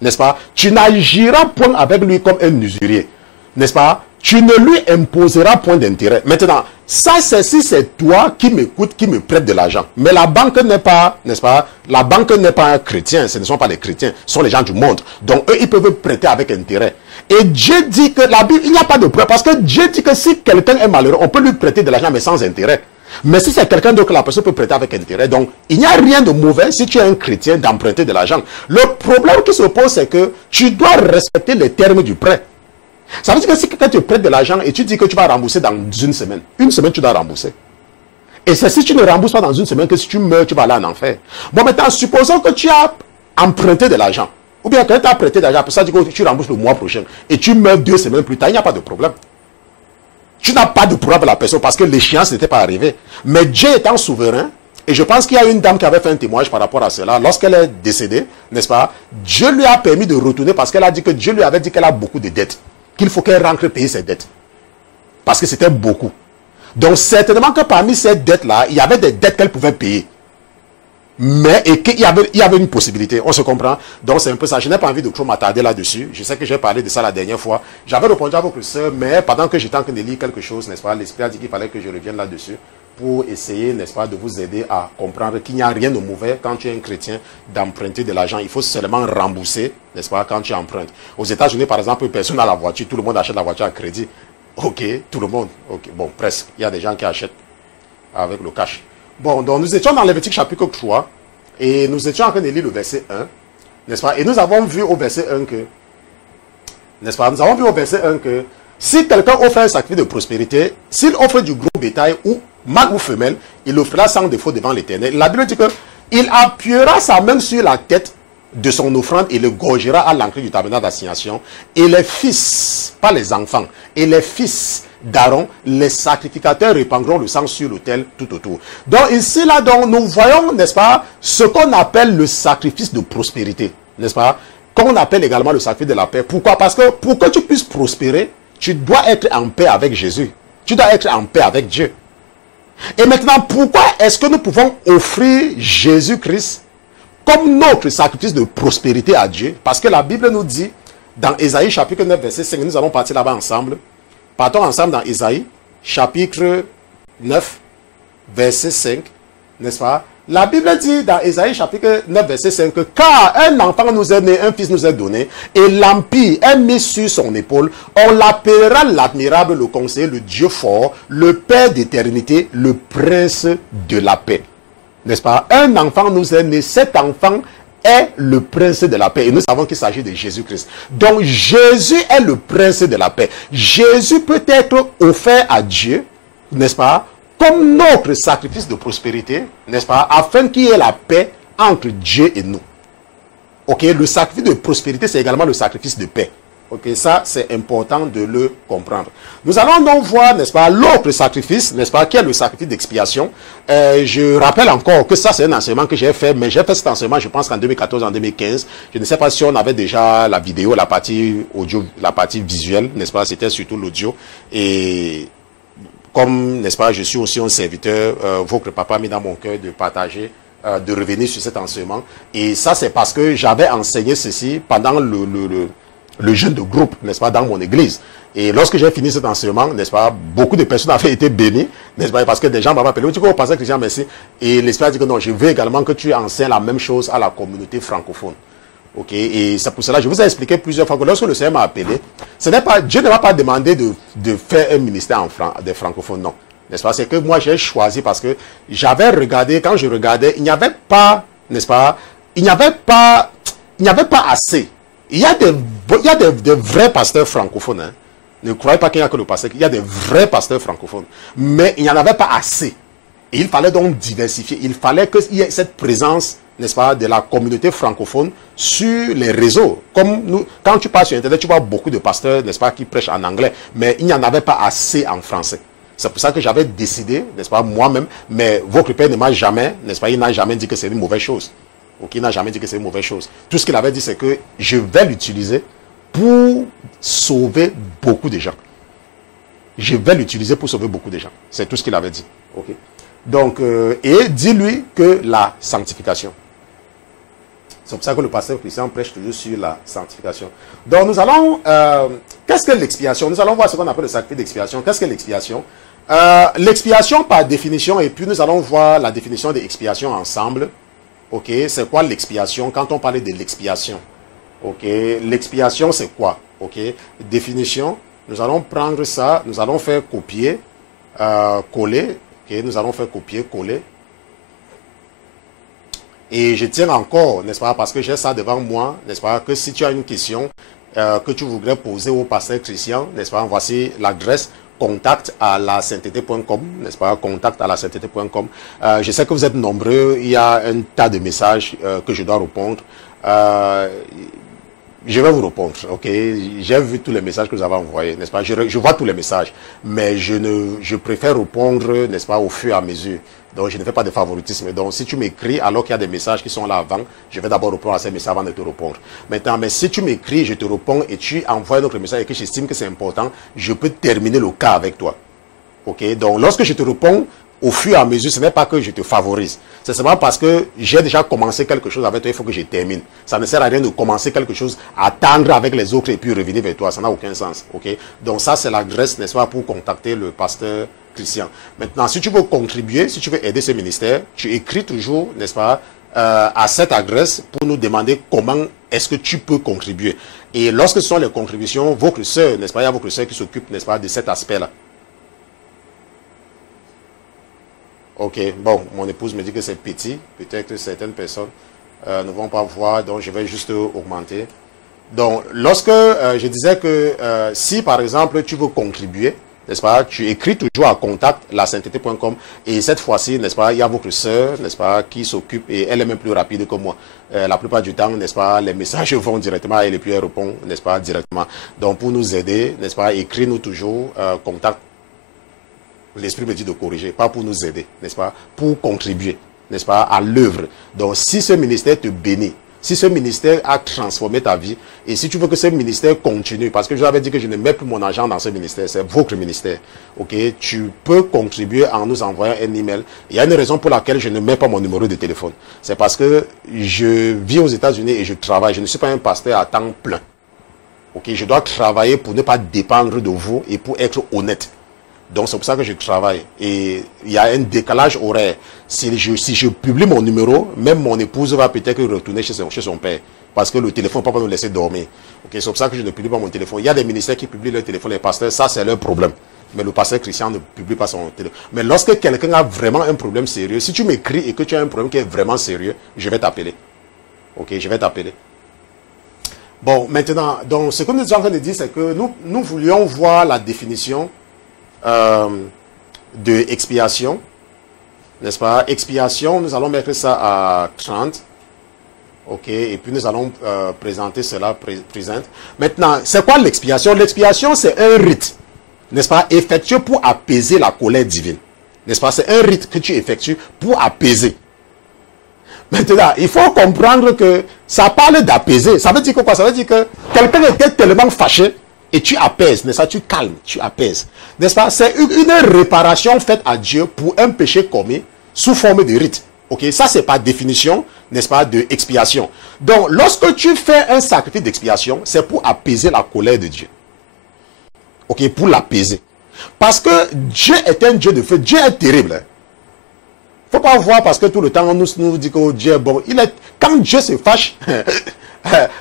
n'est-ce pas, tu n'agiras point avec lui comme un usurier, n'est-ce pas, tu ne lui imposeras point d'intérêt. Maintenant, ça c'est si c'est toi qui m'écoutes, qui me prête de l'argent. Mais la banque n'est pas, n'est-ce pas, la banque n'est pas un chrétien, ce ne sont pas les chrétiens, ce sont les gens du monde. Donc eux, ils peuvent prêter avec intérêt. Et Dieu dit que la Bible, il n'y a pas de preuve, parce que Dieu dit que si quelqu'un est malheureux, on peut lui prêter de l'argent mais sans intérêt. Mais si c'est quelqu'un d'autre, la personne peut prêter avec intérêt. Donc, il n'y a rien de mauvais si tu es un chrétien d'emprunter de l'argent. Le problème qui se pose, c'est que tu dois respecter les termes du prêt. Ça veut dire que si quelqu'un te prête de l'argent et tu dis que tu vas rembourser dans une semaine tu dois rembourser. Et c'est si tu ne rembourses pas dans une semaine que si tu meurs, tu vas aller en enfer. Bon, maintenant, supposons que tu as emprunté de l'argent. Ou bien quelqu'un t'a prêté de l'argent, pour ça tu dis que tu rembourses le mois prochain. Et tu meurs 2 semaines plus tard, il n'y a pas de problème. Tu n'as pas de problème avec la personne parce que l'échéance n'était pas arrivée. Mais Dieu étant souverain, et je pense qu'il y a une dame qui avait fait un témoignage par rapport à cela. Lorsqu'elle est décédée, n'est-ce pas, Dieu lui a permis de retourner parce qu'elle a dit que Dieu lui avait dit qu'elle a beaucoup de dettes. Qu'il faut qu'elle rentre payer ses dettes. Parce que c'était beaucoup. Donc certainement que parmi ces dettes-là, il y avait des dettes qu'elle pouvait payer. Mais et qu'il y avait une possibilité, on se comprend. Donc c'est un peu ça. Je n'ai pas envie de trop m'attarder là-dessus. Je sais que j'ai parlé de ça la dernière fois. J'avais répondu à votre sœur, mais pendant que j'étais en train de lire quelque chose, n'est-ce pas, l'Esprit a dit qu'il fallait que je revienne là-dessus pour essayer, n'est-ce pas, de vous aider à comprendre qu'il n'y a rien de mauvais quand tu es un chrétien d'emprunter de l'argent. Il faut seulement rembourser, n'est-ce pas, quand tu empruntes. Aux États-Unis, par exemple, personne n'a la voiture, tout le monde achète la voiture à crédit. Ok, tout le monde. Ok, bon, presque. Il y a des gens qui achètent avec le cash. Bon, donc nous étions dans Lévitique chapitre 3 et nous étions en train de lire le verset 1, n'est-ce pas? Et nous avons vu au verset 1 que, n'est-ce pas? Nous avons vu au verset 1 que si quelqu'un offre un sacrifice de prospérité, s'il offre du gros bétail ou mâle ou femelle, il offrira sans défaut devant l'Éternel. La Bible dit que il appuyera sa main sur la tête de son offrande et le gorgera à l'entrée du tabernacle d'assignation. Et les fils, pas les enfants, et les fils d'Aaron, les sacrificateurs répandront le sang sur l'autel tout autour. Donc ici, là, donc, nous voyons, n'est-ce pas, ce qu'on appelle le sacrifice de prospérité, n'est-ce pas, qu'on appelle également le sacrifice de la paix. Pourquoi? Parce que pour que tu puisses prospérer, tu dois être en paix avec Jésus. Tu dois être en paix avec Dieu. Et maintenant, pourquoi est-ce que nous pouvons offrir Jésus-Christ comme notre sacrifice de prospérité à Dieu? Parce que la Bible nous dit, dans Ésaïe chapitre 9, verset 5, nous allons partir là-bas ensemble. Partons ensemble dans Ésaïe, chapitre 9, verset 5, n'est-ce pas? La Bible dit dans Ésaïe, chapitre 9, verset 5, que car un enfant nous est né, un fils nous est donné, et l'empire est mis sur son épaule, on l'appellera l'admirable, le conseiller, le Dieu fort, le Père d'éternité, le prince de la paix. N'est-ce pas? Un enfant nous est né, cet enfant est le prince de la paix. Et nous savons qu'il s'agit de Jésus-Christ. Donc Jésus est le prince de la paix. Jésus peut être offert à Dieu, n'est-ce pas, comme notre sacrifice de prospérité, n'est-ce pas, afin qu'il y ait la paix entre Dieu et nous. Ok, le sacrifice de prospérité, c'est également le sacrifice de paix. Ok, ça c'est important de le comprendre. Nous allons donc voir, n'est-ce pas, l'autre sacrifice, n'est-ce pas, qui est le sacrifice d'expiation. Je rappelle encore que ça c'est un enseignement que j'ai fait, mais j'ai fait cet enseignement, je pense qu'en 2014, en 2015. Je ne sais pas si on avait déjà la vidéo, la partie audio, la partie visuelle, n'est-ce pas, c'était surtout l'audio. Et comme, n'est-ce pas, je suis aussi un serviteur, votre papa a mis dans mon cœur de partager, de revenir sur cet enseignement. Et ça c'est parce que j'avais enseigné ceci pendant le jeûne de groupe, n'est-ce pas, dans mon église. Et lorsque j'ai fini cet enseignement, n'est-ce pas, beaucoup de personnes avaient été bénies, n'est-ce pas, parce que des gens m'avaient appelé, tu peux passer Christian, merci. Et l'Esprit a dit que non, je veux également que tu enseignes la même chose à la communauté francophone. Ok, et c'est pour cela que je vous ai expliqué plusieurs fois que lorsque le Seigneur m'a appelé, ce n'est pas, Dieu ne m'a pas demandé de faire un ministère des francophones, non. N'est-ce pas, c'est que moi j'ai choisi parce que j'avais regardé, quand je regardais, il n'y avait pas, n'est-ce pas, il n'y avait pas assez. Il y a des vrais pasteurs francophones. Hein. Ne croyez pas qu'il n'y a que le pasteur. Il y a des vrais pasteurs francophones. Mais il n'y en avait pas assez. Et il fallait donc diversifier. Il fallait qu'il y ait cette présence, n'est-ce pas, de la communauté francophone sur les réseaux. Comme nous, quand tu passes sur Internet, tu vois beaucoup de pasteurs, n'est-ce pas, qui prêchent en anglais. Mais il n'y en avait pas assez en français. C'est pour ça que j'avais décidé, n'est-ce pas, moi-même. Mais votre père ne m'a jamais, n'est-ce pas, il n'a jamais dit que c'est une mauvaise chose. Ok, il n'a jamais dit que c'est une mauvaise chose. Tout ce qu'il avait dit, c'est que je vais l'utiliser pour sauver beaucoup de gens. Je vais l'utiliser pour sauver beaucoup de gens. C'est tout ce qu'il avait dit. Ok. Donc, et dis-lui que la sanctification, C'est pour ça que le pasteur Christian prêche toujours sur la sanctification. Donc nous allons... qu'est-ce que l'expiation? Nous allons voir ce qu'on appelle le sacrifice d'expiation. Qu'est-ce que l'expiation? L'expiation par définition, et puis nous allons voir la définition de l'expiation ensemble. Ok, c'est quoi l'expiation? Quand on parlait de l'expiation, ok, l'expiation c'est quoi? Ok, définition, nous allons prendre ça, nous allons faire copier, coller, ok, nous allons faire copier, coller. Et je tiens encore, n'est-ce pas, parce que j'ai ça devant moi, n'est-ce pas, que si tu as une question que tu voudrais poser au pasteur Christian, n'est-ce pas, voici l'adresse contact@lasainteté.com, n'est-ce pas, contact@lasainteté.com. Je sais que vous êtes nombreux, il y a un tas de messages que je dois répondre. Je vais vous répondre, ok? J'ai vu tous les messages que vous avez envoyés, n'est-ce pas? Je vois tous les messages, mais je préfère répondre, n'est-ce pas, au fur et à mesure. Donc, je ne fais pas de favoritisme. Donc, si tu m'écris alors qu'il y a des messages qui sont là avant, je vais d'abord répondre à ces messages avant de te répondre. Maintenant, mais si tu m'écris, je te réponds et tu envoies un autre message et que j'estime que c'est important, je peux terminer le cas avec toi. Ok? Donc, lorsque je te réponds, au fur et à mesure, ce n'est pas que je te favorise. C'est seulement parce que j'ai déjà commencé quelque chose avec toi, il faut que je termine. Ça ne sert à rien de commencer quelque chose, attendre avec les autres et puis revenir vers toi. Ça n'a aucun sens. Ok? Donc, ça, c'est l'adresse, n'est-ce pas, pour contacter le pasteur Christian. Maintenant, si tu veux contribuer, si tu veux aider ce ministère, tu écris toujours, n'est-ce pas, à cette adresse pour nous demander comment est-ce que tu peux contribuer. Et lorsque ce sont les contributions, votre sœur, n'est-ce pas, il y a votre sœur qui s'occupe, n'est-ce pas, de cet aspect-là. Ok, bon, mon épouse me dit que c'est petit, peut-être que certaines personnes ne vont pas voir, donc je vais juste augmenter. Donc, lorsque je disais que si, par exemple, tu veux contribuer, n'est-ce pas, tu écris toujours à contact@lasainteté.com et cette fois-ci, n'est-ce pas, il y a votre sœur, n'est-ce pas, qui s'occupe et elle est même plus rapide que moi. La plupart du temps, n'est-ce pas, les messages vont directement à elle et puis elle répond, n'est-ce pas, directement. Donc, pour nous aider, n'est-ce pas, écris-nous toujours contact. L'esprit me dit de corriger, pas pour nous aider, n'est-ce pas, pour contribuer, n'est-ce pas, à l'œuvre. Donc, si ce ministère te bénit, si ce ministère a transformé ta vie, et si tu veux que ce ministère continue, parce que je vous avais dit que je ne mets plus mon argent dans ce ministère, c'est votre ministère, ok, tu peux contribuer en nous envoyant un email. Il y a une raison pour laquelle je ne mets pas mon numéro de téléphone. C'est parce que je vis aux États-Unis et je travaille. Je ne suis pas un pasteur à temps plein. Ok, je dois travailler pour ne pas dépendre de vous et pour être honnête. Donc, c'est pour ça que je travaille. Et il y a un décalage horaire. Si je publie mon numéro, même mon épouse va peut-être retourner chez son père. Parce que le téléphone ne peut pas nous laisser dormir. Okay, c'est pour ça que je ne publie pas mon téléphone. Il y a des ministères qui publient leur téléphone, les pasteurs, ça c'est leur problème. Mais le pasteur Christian ne publie pas son téléphone. Mais lorsque quelqu'un a vraiment un problème sérieux, si tu m'écris et que tu as un problème qui est vraiment sérieux, je vais t'appeler. Ok, je vais t'appeler. Bon, maintenant, donc, ce que nous sommes en train de dire, c'est que nous voulions voir la définition de expiation, n'est-ce pas? Expiation, nous allons mettre ça à 30. Ok, et puis nous allons présenter cela présente. Maintenant, c'est quoi l'expiation? L'expiation, c'est un rite, n'est-ce pas, effectué pour apaiser la colère divine. N'est-ce pas? C'est un rite que tu effectues pour apaiser. Maintenant, il faut comprendre que ça parle d'apaiser. Ça veut dire que quoi? Ça veut dire que quelqu'un était tellement fâché et tu apaises, n'est-ce pas? Tu calmes, tu apaises. N'est-ce pas? C'est une réparation faite à Dieu pour un péché commis sous forme de rite. Ok, ça c'est par définition, n'est-ce pas, de expiation. Donc, lorsque tu fais un sacrifice d'expiation, c'est pour apaiser la colère de Dieu. Ok, pour l'apaiser. Parce que Dieu est un Dieu de feu. Dieu est terrible. Hein? Faut pas voir parce que tout le temps on nous dit que Dieu est bon. Quand Dieu se fâche,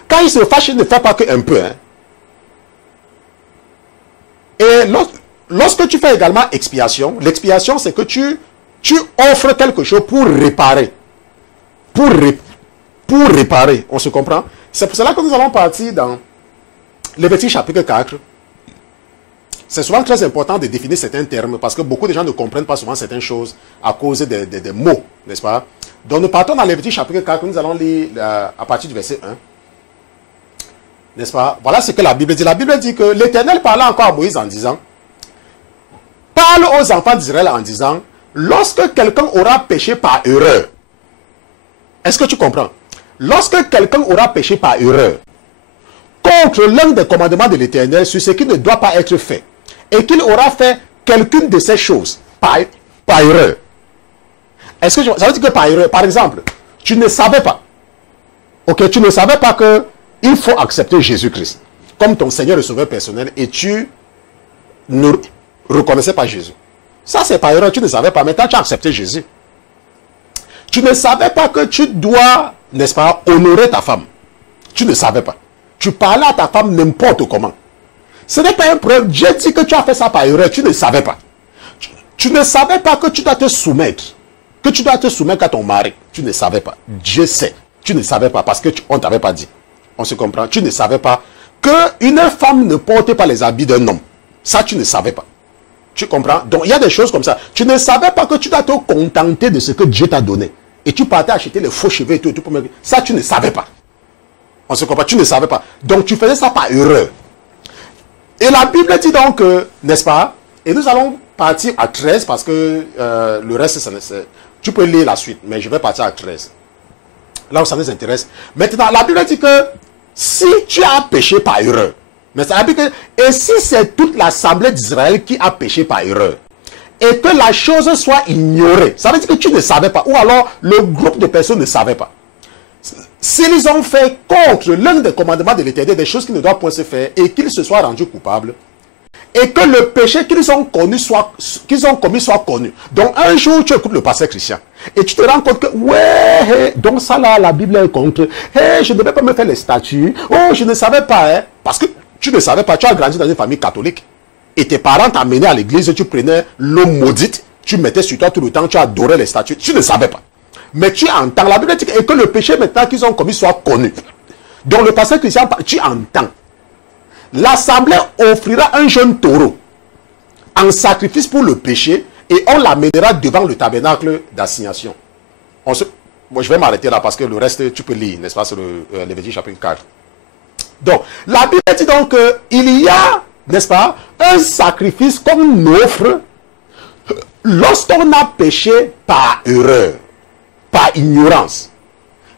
quand il se fâche, il ne fait pas qu'un peu. Hein? Et lorsque tu fais également expiation, l'expiation c'est que tu offres quelque chose pour réparer. Pour réparer, on se comprend? C'est pour cela que nous allons partir dans Lévitique chapitre 4. C'est souvent très important de définir certains termes parce que beaucoup de gens ne comprennent pas souvent certaines choses à cause des mots, n'est-ce pas? Donc nous partons dans Lévitique chapitre 4, nous allons lire à partir du verset 1. N'est-ce pas? Voilà ce que la Bible dit. La Bible dit que l'Éternel parlait encore à Moïse en disant, parle aux enfants d'Israël en disant, lorsque quelqu'un aura péché par erreur, est-ce que tu comprends? Lorsque quelqu'un aura péché par erreur contre l'un des commandements de l'Éternel sur ce qui ne doit pas être fait, et qu'il aura fait quelqu'une de ces choses par erreur. Est-ce que ça veut dire que par erreur, par exemple, tu ne savais pas Ok, tu ne savais pas que il faut accepter Jésus-Christ comme ton Seigneur et Sauveur personnel et tu ne reconnaissais pas Jésus. Ça, c'est par erreur, tu ne savais pas. Maintenant, tu as accepté Jésus. Tu ne savais pas que tu dois, n'est-ce pas, honorer ta femme. Tu ne savais pas. Tu parlais à ta femme n'importe comment. Ce n'est pas un problème. Dieu dit que tu as fait ça par erreur. Tu ne savais pas. Tu ne savais pas que tu dois te soumettre. Que tu dois te soumettre à ton mari. Tu ne savais pas. Dieu sait. Tu ne savais pas parce qu'on ne t'avait pas dit. On se comprend. Tu ne savais pas qu'une femme ne porte pas les habits d'un homme. Ça, tu ne savais pas. Tu comprends? Donc, il y a des choses comme ça. Tu ne savais pas que tu dois te contenter de ce que Dieu t'a donné. Et tu partais acheter les faux cheveux et tout. Ça, tu ne savais pas. On se comprend? Tu ne savais pas. Donc, tu faisais ça par erreur. Et la Bible dit donc, n'est-ce pas? Et nous allons partir à 13 parce que le reste, tu peux lire la suite. Mais je vais partir à 13. Là où ça nous intéresse. Maintenant, la Bible dit que si tu as péché par erreur, mais ça veut dire que, et si c'est toute l'assemblée d'Israël qui a péché par erreur, et que la chose soit ignorée, ça veut dire que tu ne savais pas, ou alors le groupe de personnes ne savait pas. S'ils ont fait contre l'un des commandements de l'Éternel des choses qui ne doivent point se faire, et qu'ils se soient rendus coupables, et que le péché qu'ils ont commis soit connu. Donc un jour, tu écoutes le pasteur Christian, et tu te rends compte que, ouais, donc ça là, la Bible est contre, hey, je ne devais pas me faire les statuts, oh, je ne savais pas, hein, parce que tu ne savais pas, tu as grandi dans une famille catholique, et tes parents t'amenaient à l'église, tu prenais l'eau maudite, tu mettais sur toi tout le temps, tu adorais les statues, tu ne savais pas. Mais tu entends, la Bible dit que le péché maintenant qu'ils ont commis soit connu. Donc le pasteur Christian, tu entends. L'assemblée offrira un jeune taureau en sacrifice pour le péché et on l'amènera devant le tabernacle d'assignation. Moi, je vais m'arrêter là parce que le reste, tu peux lire, n'est-ce pas, sur le Lévitique chapitre 4. Donc, la Bible dit donc qu'il y a, n'est-ce pas, un sacrifice qu'on offre lorsqu'on a péché par erreur, par ignorance.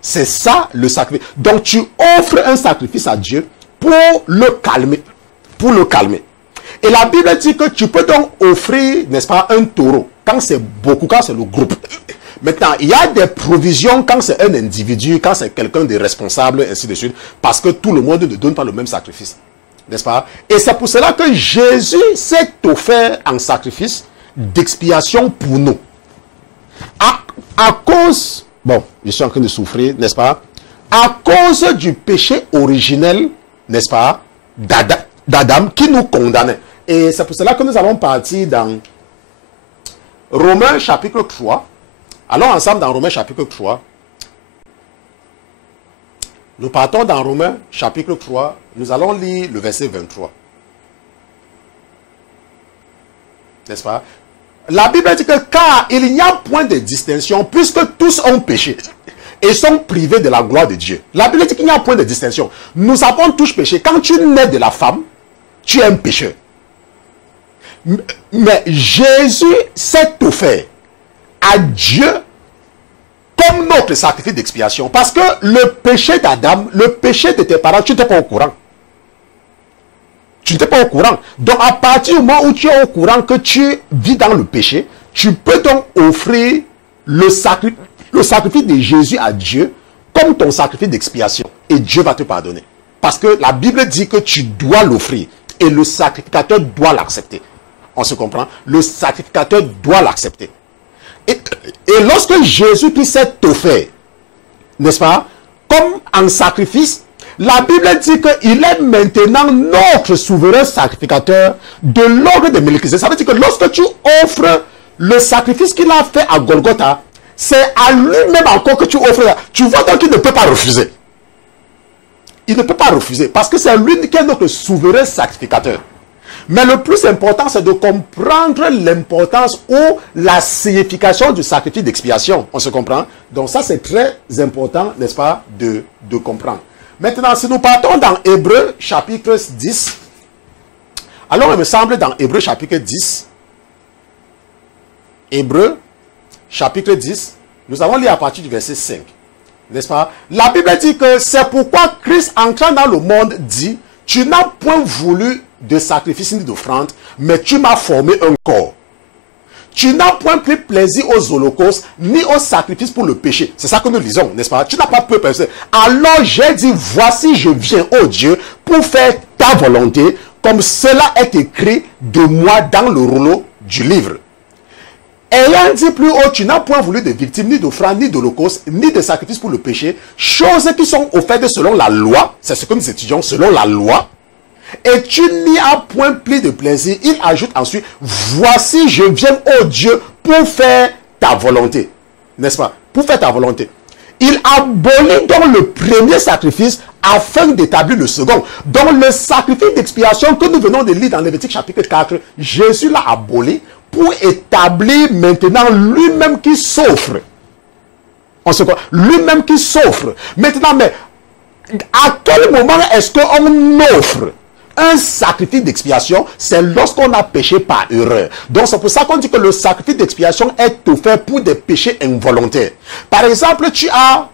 C'est ça le sacrifice. Donc, tu offres un sacrifice à Dieu pour le calmer. Pour le calmer. Et la Bible dit que tu peux donc offrir, n'est-ce pas, un taureau. Quand c'est beaucoup, quand c'est le groupe. Maintenant, il y a des provisions quand c'est un individu, quand c'est quelqu'un de responsable, ainsi de suite. Parce que tout le monde ne donne pas le même sacrifice. N'est-ce pas? Et c'est pour cela que Jésus s'est offert en sacrifice d'expiation pour nous. À cause, bon, je suis en train de souffrir, n'est-ce pas? À cause du péché originel, n'est-ce pas, d'Adam qui nous condamnait. Et c'est pour cela que nous allons partir dans Romains chapitre 3. Allons ensemble dans Romains chapitre 3. Nous partons dans Romains chapitre 3. Nous allons lire le verset 23. N'est-ce pas? La Bible dit que car il n'y a point de distinction puisque tous ont péché et sont privés de la gloire de Dieu. La Bible dit qu'il n'y a point de distinction. Nous avons tous péché. Quand tu nais de la femme, tu es un pécheur. Mais Jésus s'est offert à Dieu comme notre sacrifice d'expiation. Parce que le péché d'Adam, le péché de tes parents, tu n'étais pas au courant. Tu n'étais pas au courant. Donc à partir du moment où tu es au courant que tu vis dans le péché, tu peux donc offrir le sacrifice de Jésus à Dieu comme ton sacrifice d'expiation. Et Dieu va te pardonner. Parce que la Bible dit que tu dois l'offrir. Et le sacrificateur doit l'accepter. On se comprend? Le sacrificateur doit l'accepter. Et lorsque Jésus-Christ s'est offert, n'est-ce pas, comme en sacrifice, la Bible dit qu'il est maintenant notre souverain sacrificateur de l'ordre de Melchisédek. Ça veut dire que lorsque tu offres le sacrifice qu'il a fait à Golgotha, c'est à lui-même encore que tu offres. Tu vois donc qu'il ne peut pas refuser. Il ne peut pas refuser parce que c'est lui qui est notre souverain sacrificateur. Mais le plus important, c'est de comprendre l'importance ou la signification du sacrifice d'expiation. On se comprend? Donc ça, c'est très important, n'est-ce pas, de comprendre. Maintenant, si nous partons dans Hébreux chapitre 10, alors il me semble dans Hébreux chapitre 10, Hébreux chapitre 10, nous allons lire à partir du verset 5. N'est-ce pas? La Bible dit que c'est pourquoi Christ entrant dans le monde dit, tu n'as point voulu de sacrifice ni d'offrande, mais tu m'as formé un corps. Tu n'as point pris plaisir aux holocaustes, ni aux sacrifices pour le péché. C'est ça que nous lisons, n'est-ce pas? Tu n'as pas peur personne. Alors j'ai dit, voici je viens, ô Dieu, pour faire ta volonté, comme cela est écrit de moi dans le rouleau du livre. Ayant dit plus haut, tu n'as point voulu de victimes, ni d'offrandes, ni d'holocaustes, ni de sacrifices pour le péché, choses qui sont offertes selon la loi, c'est ce que nous étudions, selon la loi, et tu n'y as point pris de plaisir. Il ajoute ensuite, voici je viens, ô Dieu, pour faire ta volonté. N'est-ce pas? Pour faire ta volonté. Il abolit donc le premier sacrifice afin d'établir le second. Donc le sacrifice d'expiation que nous venons de lire dans Lévitique chapitre 4, Jésus l'a aboli pour établir maintenant lui-même qui s'offre. Lui-même qui s'offre. Maintenant, mais à quel moment est-ce qu'on offre un sacrifice d'expiation? C'est lorsqu'on a péché par erreur. Donc c'est pour ça qu'on dit que le sacrifice d'expiation est offert pour des péchés involontaires. Par exemple, tu as...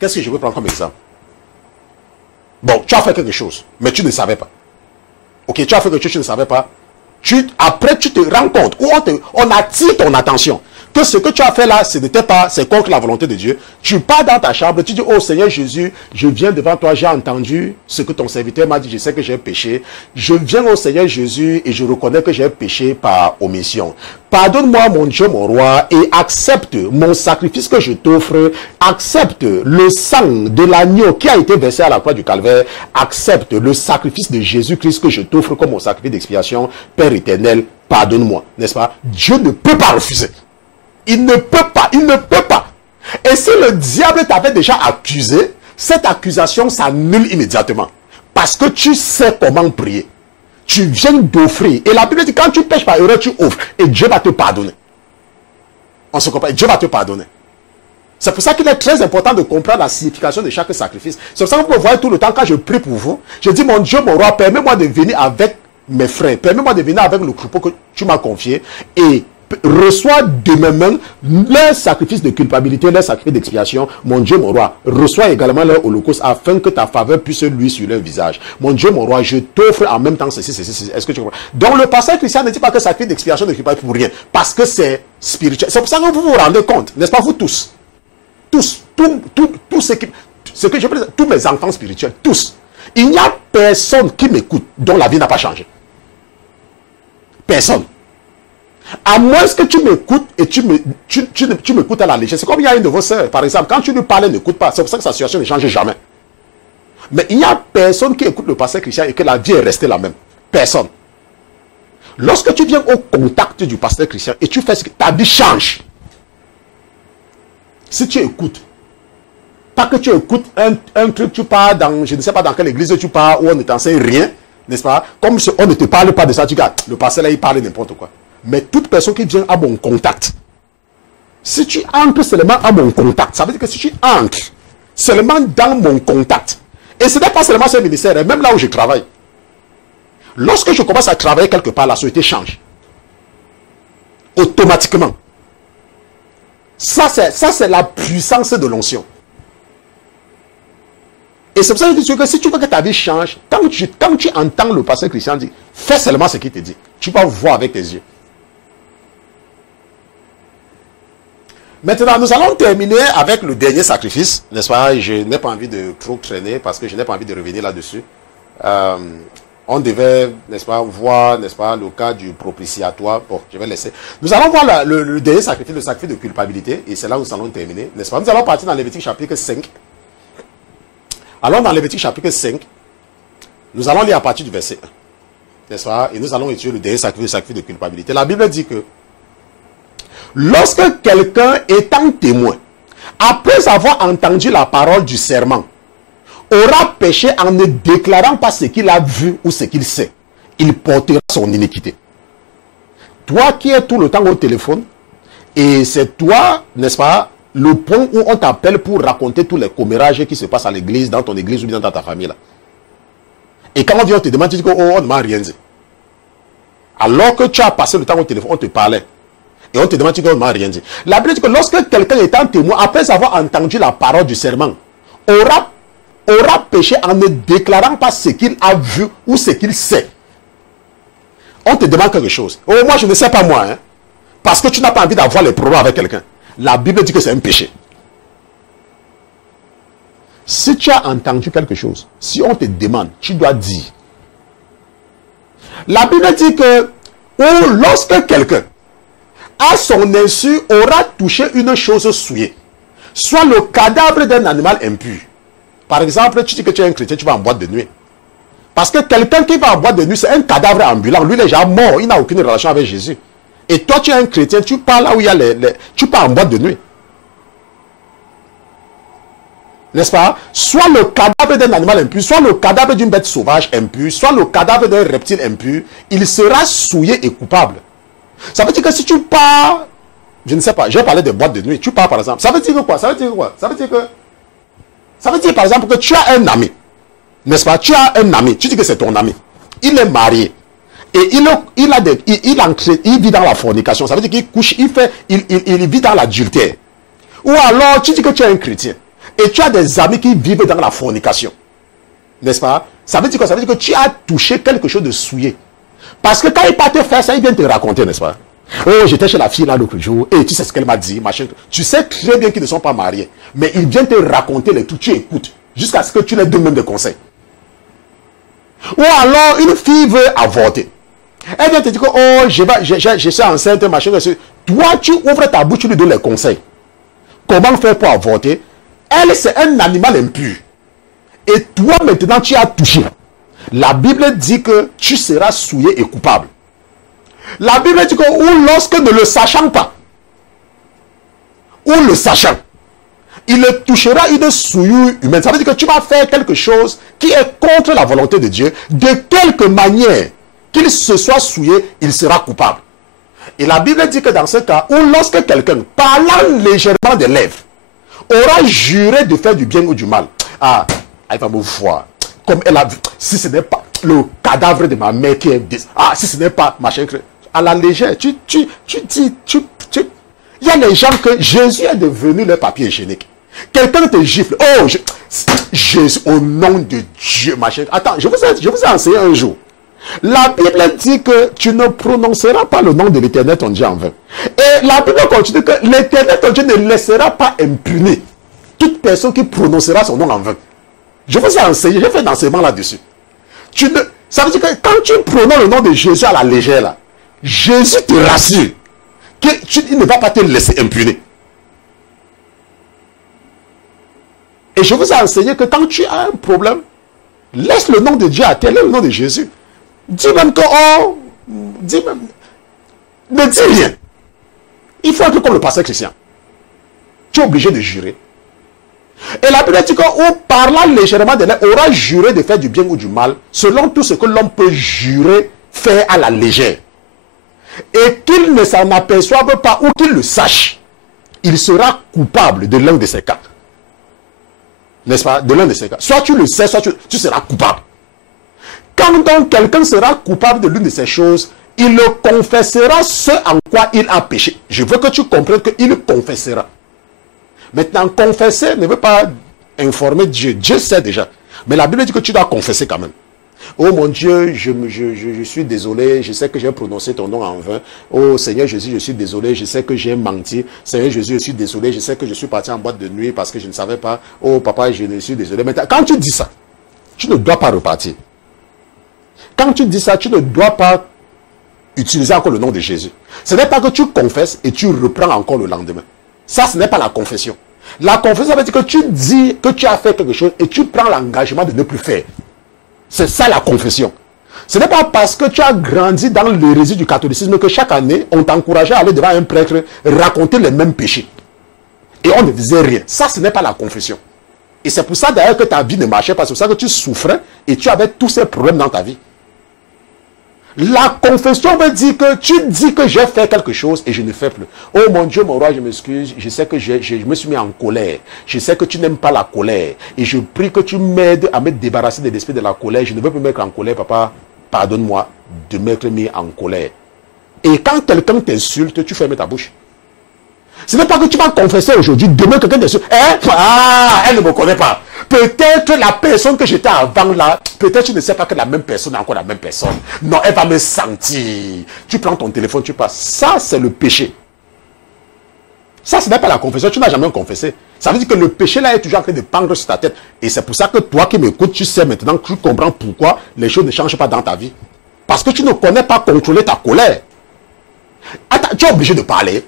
Qu'est-ce que je peux prendre comme exemple? Bon, tu as fait quelque chose, mais tu ne savais pas. Ok, tu as fait quelque chose, tu ne savais pas. Après, tu te rends compte, ou on attire ton attention, que ce que tu as fait là, ce n'était pas, c'est contre la volonté de Dieu. Tu pars dans ta chambre, tu dis, oh Seigneur Jésus, je viens devant toi, j'ai entendu ce que ton serviteur m'a dit, je sais que j'ai péché. Je viens au Seigneur Jésus et je reconnais que j'ai péché par omission. Pardonne-moi mon Dieu, mon roi, et accepte mon sacrifice que je t'offre, accepte le sang de l'agneau qui a été versé à la croix du calvaire, accepte le sacrifice de Jésus-Christ que je t'offre comme mon sacrifice d'expiation. Père éternel, pardonne-moi, n'est-ce pas? Dieu ne peut pas refuser. Il ne peut pas, il ne peut pas. Et si le diable t'avait déjà accusé, cette accusation s'annule immédiatement. Parce que tu sais comment prier. Tu viens d'offrir. Et la Bible dit, quand tu pêches par erreur, tu offres. Et Dieu va te pardonner. On se comprend. Dieu va te pardonner. C'est pour ça qu'il est très important de comprendre la signification de chaque sacrifice. C'est pour ça que vous me voyez tout le temps quand je prie pour vous. Je dis, mon Dieu, mon roi, permets-moi de venir avec mes frères. Permets-moi de venir avec le troupeau que tu m'as confié. Et reçois de mes mains leur sacrifice de culpabilité, leur sacrifice d'expiation. Mon Dieu, mon roi, reçois également leur holocauste afin que ta faveur puisse luire sur leur visage. Mon Dieu, mon roi, je t'offre en même temps ceci. Est-ce que tu comprends? Donc le pasteur chrétien ne dit pas que sacrifice d'expiation de culpabilité pour rien, parce que c'est spirituel. C'est pour ça que vous vous rendez compte, n'est-ce pas, vous tous? Tous mes enfants spirituels, tous. Il n'y a personne qui m'écoute dont la vie n'a pas changé. Personne. À moins que tu m'écoutes et tu m'écoutes à la légère. C'est comme il y a une de vos sœurs, par exemple, quand tu lui parles, elle n'écoute pas. C'est pour ça que sa situation ne change jamais. Mais il n'y a personne qui écoute le pasteur chrétien et que la vie est restée la même. Personne. Lorsque tu viens au contact du pasteur chrétien et tu fais ce que ta vie change. Si tu écoutes, pas que tu écoutes un truc, tu pars dans, je ne sais pas dans quelle église tu pars, où on ne t'enseigne rien, n'est-ce pas? Comme si on ne te parle pas de ça, tu dis, le pasteur là, il parle n'importe quoi. Mais toute personne qui vient à mon contact, si tu entres seulement à mon contact, ça veut dire que si tu entres seulement dans mon contact, et ce n'est pas seulement ce ministère, même là où je travaille, lorsque je commence à travailler quelque part, la société change. Automatiquement. Ça, c'est la puissance de l'onction. Et c'est pour ça que je dis que si tu veux que ta vie change, quand tu entends le pasteur Christian dire, fais seulement ce qu'il te dit. Tu vas voir avec tes yeux. Maintenant, nous allons terminer avec le dernier sacrifice, n'est-ce pas? Je n'ai pas envie de trop traîner parce que je n'ai pas envie de revenir là-dessus. On devait, n'est-ce pas, voir, n'est-ce pas, le cas du propitiatoire. Bon, je vais laisser. Nous allons voir le dernier sacrifice, le sacrifice de culpabilité, et c'est là où nous allons terminer, n'est-ce pas? Nous allons partir dans Lévitique chapitre 5. Alors, dans Lévitique chapitre 5, nous allons lire à partir du verset 1, n'est-ce pas? Et nous allons étudier le dernier sacrifice, le sacrifice de culpabilité. La Bible dit que lorsque quelqu'un étant témoin, après avoir entendu la parole du serment, aura péché en ne déclarant pas ce qu'il a vu ou ce qu'il sait, il portera son iniquité. Toi qui es tout le temps au téléphone, et c'est toi, n'est-ce pas, le point où on t'appelle pour raconter tous les commérages qui se passent à l'église, dans ton église ou bien dans ta famille là. Et quand on vient, on te demande, tu dis que, oh, on ne m'a rien dit. Alors que tu as passé le temps au téléphone, on te parlait. Et on te demande, tu dis qu'on ne m'a rien dit. La Bible dit que lorsque quelqu'un est un témoin, après avoir entendu la parole du serment, aura péché en ne déclarant pas ce qu'il a vu ou ce qu'il sait. On te demande quelque chose. Oh, moi, je ne sais pas moi. Hein. parce que tu n'as pas envie d'avoir les problèmes avec quelqu'un. La Bible dit que c'est un péché. Si tu as entendu quelque chose, si on te demande, tu dois dire. La Bible dit que lorsque quelqu'un, à son insu, aura touché une chose souillée, soit le cadavre d'un animal impur. Par exemple, tu dis que tu es un chrétien, tu vas en boîte de nuit. Parce que quelqu'un qui va en boîte de nuit, c'est un cadavre ambulant. Lui, il est déjà mort, il n'a aucune relation avec Jésus. Et toi, tu es un chrétien, tu pars là où il y a tu pars en boîte de nuit. N'est-ce pas? Soit le cadavre d'un animal impur, soit le cadavre d'une bête sauvage impure, soit le cadavre d'un reptile impur, il sera souillé et coupable. Ça veut dire que si tu pars, je ne sais pas, j'ai parlé de boîte de nuit, tu pars par exemple, ça veut dire que quoi? Ça veut dire quoi? Ça veut dire par exemple que tu as un ami, n'est-ce pas? Tu as un ami, tu dis que c'est ton ami, il est marié, et il vit dans la fornication, ça veut dire qu'il couche, il vit dans l'adultère. Ou alors tu dis que tu es un chrétien, et tu as des amis qui vivent dans la fornication. N'est-ce pas? Ça veut dire quoi? Ça veut dire que tu as touché quelque chose de souillé. Parce que quand il part te faire ça, il vient te raconter, n'est-ce pas? Oh, j'étais chez la fille là l'autre jour, et tu sais ce qu'elle m'a dit, machin. Tu sais très bien qu'ils ne sont pas mariés. Mais il vient te raconter les trucs, tu écoutes. Jusqu'à ce que tu leur donnes même des conseils. Ou alors, une fille veut avorter. Elle vient te dire que, oh, je suis enceinte, machin. Toi, tu ouvres ta bouche, tu lui donnes les conseils. Comment faire pour avorter? Elle, c'est un animal impur. Et toi, maintenant, tu as touché. La Bible dit que tu seras souillé et coupable. La Bible dit que, ou lorsque ne le sachant pas, ou le sachant, il touchera une souillure humaine. Ça veut dire que tu vas faire quelque chose qui est contre la volonté de Dieu. De quelque manière qu'il se soit souillé, il sera coupable. Et la Bible dit que dans ce cas, ou lorsque quelqu'un, parlant légèrement des lèvres, aura juré de faire du bien ou du mal. Ah, elle va me voir. Comme elle a vu. Si ce n'est pas le cadavre de ma mère qui est... Ah, si ce n'est pas machin... À la légère, il y a les gens que Jésus est devenu leur papier hygiénique. Quelqu'un te gifle. Oh, Jésus, au nom de Dieu, machin. Attends, je vous ai enseigné un jour. La Bible dit que tu ne prononceras pas le nom de l'Éternel ton Dieu en vain. Et la Bible continue que l'Éternel ton Dieu ne laissera pas impuni toute personne qui prononcera son nom en vain. Je vous ai enseigné, j'ai fait un enseignement là-dessus. Ça veut dire que quand tu prononces le nom de Jésus à la légère, là, Jésus te rassure qu'il ne va pas te laisser impuni. Et je vous ai enseigné que quand tu as un problème, laisse le nom de Dieu à terre, laisse le nom de Jésus. Dis même que, oh, dis même, ne dis rien. Il faut être comme le pasteur Christian. Tu es obligé de jurer. Et la Bible dit qu'on parlant légèrement de l'air, aura juré de faire du bien ou du mal, selon tout ce que l'homme peut jurer, faire à la légère. Et qu'il ne s'en aperçoive pas ou qu'il le sache, il sera coupable de l'un de ces cas. N'est-ce pas? De l'un de ces cas. Soit tu le sais, soit tu seras coupable. Quand donc quelqu'un sera coupable de l'une de ces choses, il le confessera ce en quoi il a péché. Je veux que tu comprennes qu'il confessera. Maintenant, confesser ne veut pas informer Dieu. Dieu sait déjà. Mais la Bible dit que tu dois confesser quand même. Oh mon Dieu, je suis désolé, je sais que j'ai prononcé ton nom en vain. Oh Seigneur Jésus, je suis désolé, je sais que j'ai menti. Seigneur Jésus, je suis désolé, je sais que je suis parti en boîte de nuit parce que je ne savais pas. Oh papa, je suis désolé. Maintenant, quand tu dis ça, tu ne dois pas repartir. Quand tu dis ça, tu ne dois pas utiliser encore le nom de Jésus. Ce n'est pas que tu confesses et tu reprends encore le lendemain. Ça, ce n'est pas la confession. La confession, ça veut dire que tu dis que tu as fait quelque chose et tu prends l'engagement de ne plus faire. C'est ça la confession. Ce n'est pas parce que tu as grandi dans l'hérésie du catholicisme que chaque année, on t'encourageait à aller devant un prêtre raconter les mêmes péchés. Et on ne faisait rien. Ça, ce n'est pas la confession. Et c'est pour ça d'ailleurs que ta vie ne marchait pas. C'est pour ça que tu souffrais et tu avais tous ces problèmes dans ta vie. La confession veut dire que tu dis que j'ai fait quelque chose et je ne fais plus. Oh mon Dieu, mon roi, je m'excuse. Je sais que je me suis mis en colère. Je sais que tu n'aimes pas la colère. Et je prie que tu m'aides à me débarrasser de l'esprit de la colère. Je ne veux plus me mettre en colère, papa. Pardonne-moi de m'être mis en colère. Et quand quelqu'un t'insulte, tu fermes ta bouche. Ce n'est pas que tu vas confesser aujourd'hui. Demain, quelqu'un t'insulte. Ah, elle ne me connaît pas. peut-être la personne que j'étais avant là, peut-être tu ne sais pas que la même personne est encore la même personne. Non, elle va me sentir. Tu prends ton téléphone, tu passes. Ça, c'est le péché. Ça, ce n'est pas la confession. Tu n'as jamais confessé. Ça veut dire que le péché là est toujours en train de pendre sur ta tête. Et c'est pour ça que toi qui m'écoutes, tu sais maintenant, tu comprends pourquoi les choses ne changent pas dans ta vie. Parce que tu ne connais pas contrôler ta colère. Attends, tu es obligé de parler.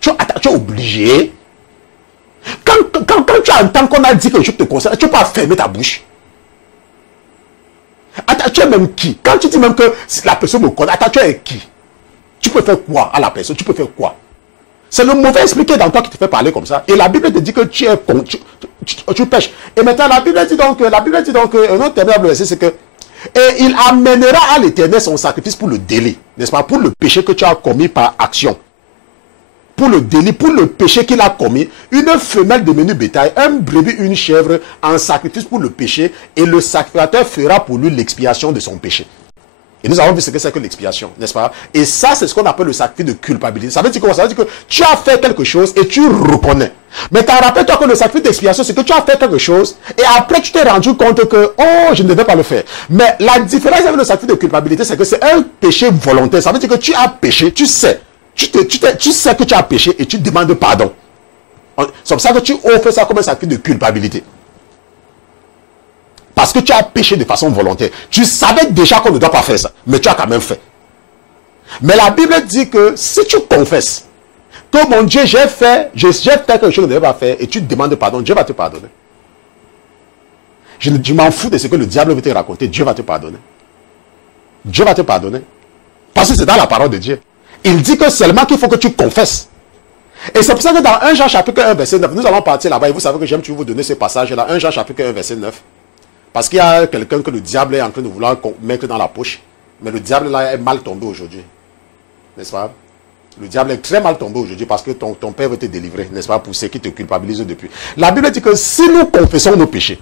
Tu es obligé. Quand tu entends qu'on a dit que je te concerne, tu peux pas fermer ta bouche. Attends, tu es même qui? Quand tu dis même que la personne me connaît, attends, tu es qui? Tu peux faire quoi à la personne? Tu peux faire quoi? C'est le mauvais esprit qui est dans toi qui te fait parler comme ça. Et la Bible te dit que tu es tu pêches. Et maintenant, la Bible dit donc, un autre terrible verset, c'est que et il amènera à l'Éternel son sacrifice pour le délit, n'est-ce pas? Pour le péché que tu as commis par action. Pour le délit, pour le péché qu'il a commis, une femelle de menu bétail, un brebis, une chèvre, en sacrifice pour le péché, et le sacrificateur fera pour lui l'expiation de son péché. Et nous avons vu ce que c'est que l'expiation, n'est-ce pas? Et ça, c'est ce qu'on appelle le sacrifice de culpabilité. Ça veut dire quoi? Ça veut dire que tu as fait quelque chose et tu reconnais. Mais rappelle-toi que le sacrifice d'expiation, c'est que tu as fait quelque chose et après tu t'es rendu compte que, oh, je ne devais pas le faire. Mais la différence avec le sacrifice de culpabilité, c'est que c'est un péché volontaire. Ça veut dire que tu as péché, tu sais. Tu sais que tu as péché et tu demandes pardon. C'est pour ça que tu offres ça comme un sacrifice de culpabilité. Parce que tu as péché de façon volontaire. Tu savais déjà qu'on ne doit pas faire ça, mais tu as quand même fait. Mais la Bible dit que si tu confesses que mon Dieu, j'ai fait quelque chose que je ne devais pas faire et tu demandes pardon, Dieu va te pardonner. Je m'en fous de ce que le diable veut te raconter, Dieu va te pardonner. Dieu va te pardonner. Parce que c'est dans la parole de Dieu. Il dit que seulement qu'il faut que tu confesses. Et c'est pour ça que dans 1 Jean chapitre 1 verset 9, nous allons partir là-bas et vous savez que j'aime toujours vous donner ces passages-là. 1 Jean chapitre 1 verset 9. Parce qu'il y a quelqu'un que le diable est en train de vouloir mettre dans la poche. Mais le diable là est mal tombé aujourd'hui. N'est-ce pas? Le diable est très mal tombé aujourd'hui parce que ton père veut te délivrer. N'est-ce pas? Pour ceux qui te culpabilisent depuis. La Bible dit que si nous confessons nos péchés,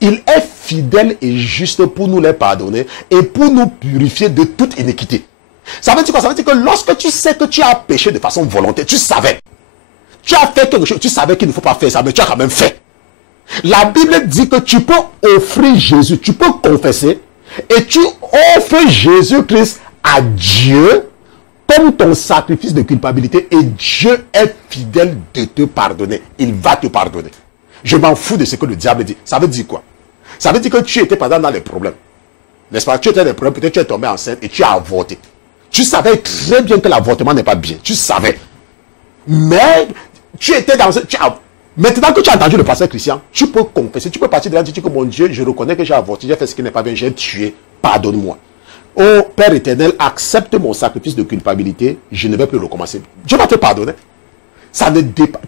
il est fidèle et juste pour nous les pardonner et pour nous purifier de toute iniquité. Ça veut dire quoi? Ça veut dire que lorsque tu sais que tu as péché de façon volontaire, tu savais. Tu as fait quelque chose, tu savais qu'il ne faut pas faire ça, mais tu as quand même fait. La Bible dit que tu peux offrir Jésus, tu peux confesser, et tu offres Jésus-Christ à Dieu comme ton sacrifice de culpabilité, et Dieu est fidèle de te pardonner. Il va te pardonner. Je m'en fous de ce que le diable dit. Ça veut dire quoi? Ça veut dire que tu étais pendant dans les problèmes. N'est-ce pas? Tu étais dans les problèmes, peut-être tu es tombé enceinte et tu as avorté. Tu savais très bien que l'avortement n'est pas bien. Tu savais. Mais tu étais dans... Maintenant que tu as entendu le pasteur Christian, tu peux confesser, tu peux partir de là et dire que mon Dieu, je reconnais que j'ai avorté, j'ai fait ce qui n'est pas bien, j'ai tué, pardonne-moi. Oh Père éternel, accepte mon sacrifice de culpabilité, je ne vais plus recommencer. Dieu va te pardonner. Ça ne dépend.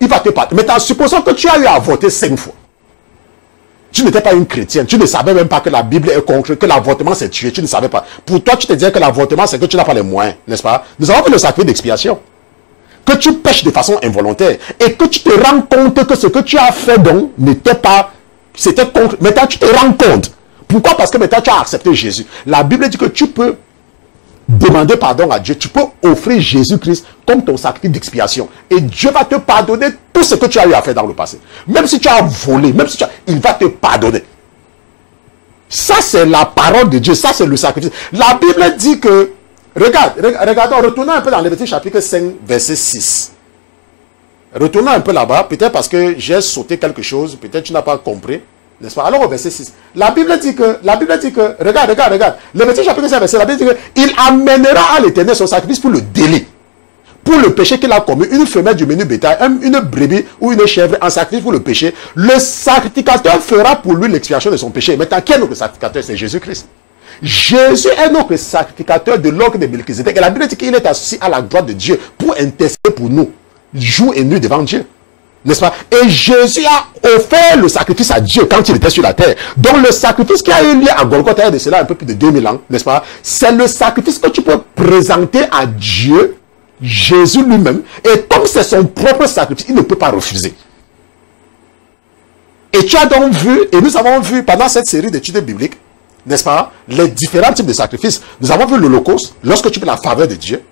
Il va te pardonner. Maintenant, supposons que tu as eu à avorter 5 fois. Tu n'étais pas une chrétienne, tu ne savais même pas que la Bible est concrète, que l'avortement c'est tuer, tu ne savais pas. Pour toi, tu te disais que l'avortement c'est que tu n'as pas les moyens, n'est-ce pas? Nous avons fait le sacrifice d'expiation. Que tu pêches de façon involontaire et que tu te rends compte que ce que tu as fait donc n'était pas, c'était contre. Maintenant tu te rends compte. Pourquoi? Parce que maintenant tu as accepté Jésus. La Bible dit que tu peux demander pardon à Dieu, tu peux offrir Jésus-Christ comme ton sacrifice d'expiation. Et Dieu va te pardonner tout ce que tu as eu à faire dans le passé. Même si tu as volé, même si tu as... il va te pardonner. Ça c'est la parole de Dieu, ça c'est le sacrifice. La Bible dit que, regardons, retournons un peu dans Lévitique chapitre 5, verset 6. Retournons un peu là-bas, peut-être parce que j'ai sauté quelque chose, peut-être tu n'as pas compris. N'est-ce pas? Alors au verset 6, la Bible dit que, regarde, Lévitique chapitre 5, verset, la Bible dit que, il amènera à l'Éternel son sacrifice pour le délit, pour le péché qu'il a commis, une femelle du menu bétail, une brebis ou une chèvre en sacrifice pour le péché. Le sacrificateur fera pour lui l'expiation de son péché. Maintenant, qui est notre sacrificateur? C'est Jésus-Christ. Jésus est notre sacrificateur de l'ordre de Melchizedek. Et la Bible dit qu'il est assis à la droite de Dieu pour intercéder pour nous, jour et nuit devant Dieu. N'est-ce pas? Et Jésus a offert le sacrifice à Dieu quand il était sur la terre. Donc le sacrifice qui a eu lieu à Golgotha de cela un peu plus de 2000 ans, n'est-ce pas? C'est le sacrifice que tu peux présenter à Dieu, Jésus lui-même. Et comme c'est son propre sacrifice, il ne peut pas refuser. Et tu as donc vu, et nous avons vu pendant cette série d'études bibliques, n'est-ce pas, les différents types de sacrifices. Nous avons vu l'Holocauste, lorsque tu veux la faveur de Dieu.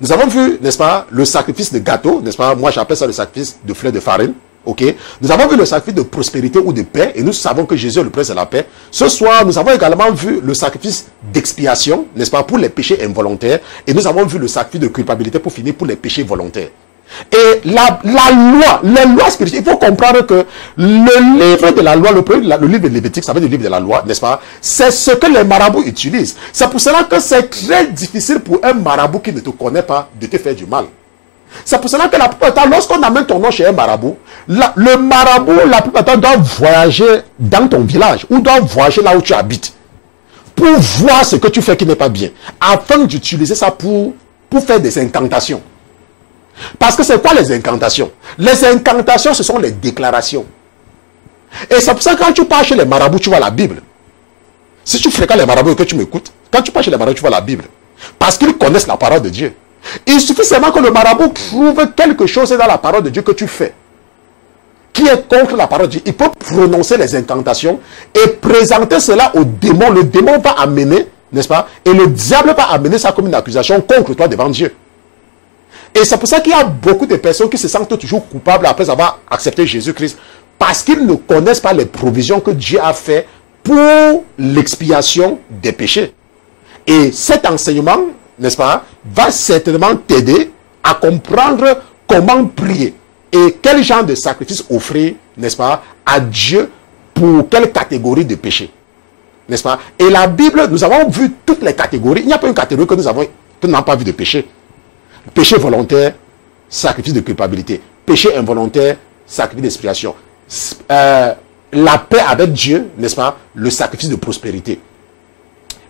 Nous avons vu, n'est-ce pas, le sacrifice de gâteau, n'est-ce pas? Moi, j'appelle ça le sacrifice de fleurs de farine, Ok, nous avons vu le sacrifice de prospérité ou de paix et nous savons que Jésus est le prince de la paix. Ce soir, nous avons également vu le sacrifice d'expiation, n'est-ce pas, pour les péchés involontaires. Et nous avons vu le sacrifice de culpabilité pour finir pour les péchés volontaires. Et les lois spirituelles, il faut comprendre que le livre de la loi, le livre de Lévitique, ça veut dire le livre de la loi, n'est-ce pas? C'est ce que les marabouts utilisent. C'est pour cela que c'est très difficile pour un marabout qui ne te connaît pas de te faire du mal. C'est pour cela que la plupart du temps, lorsqu'on amène ton nom chez un marabout, le marabout, la plupart du temps, doit voyager dans ton village ou doit voyager là où tu habites pour voir ce que tu fais qui n'est pas bien, afin d'utiliser ça pour faire des incantations. Parce que c'est quoi les incantations? Les incantations, ce sont les déclarations. Et c'est pour ça que quand tu pars chez les marabouts, tu vois la Bible. Si tu fréquentes les marabouts et que tu m'écoutes, quand tu pars chez les marabouts, tu vois la Bible. Parce qu'ils connaissent la parole de Dieu. Il suffit seulement que le marabout trouve quelque chose dans la parole de Dieu que tu fais, qui est contre la parole de Dieu. Il peut prononcer les incantations et présenter cela au démon. Le démon va amener, n'est-ce pas? Et le diable va amener ça comme une accusation contre toi devant Dieu. Et c'est pour ça qu'il y a beaucoup de personnes qui se sentent toujours coupables après avoir accepté Jésus-Christ, parce qu'ils ne connaissent pas les provisions que Dieu a fait pour l'expiation des péchés. Et cet enseignement, n'est-ce pas, va certainement t'aider à comprendre comment prier et quel genre de sacrifice offrir, n'est-ce pas, à Dieu pour quelle catégorie de péché, n'est-ce pas? Et la Bible, nous avons vu toutes les catégories. Il n'y a pas une catégorie que nous n'avons pas vu de péché. Péché volontaire, sacrifice de culpabilité. Péché involontaire, sacrifice d'expiation. La paix avec Dieu, n'est-ce pas, le sacrifice de prospérité.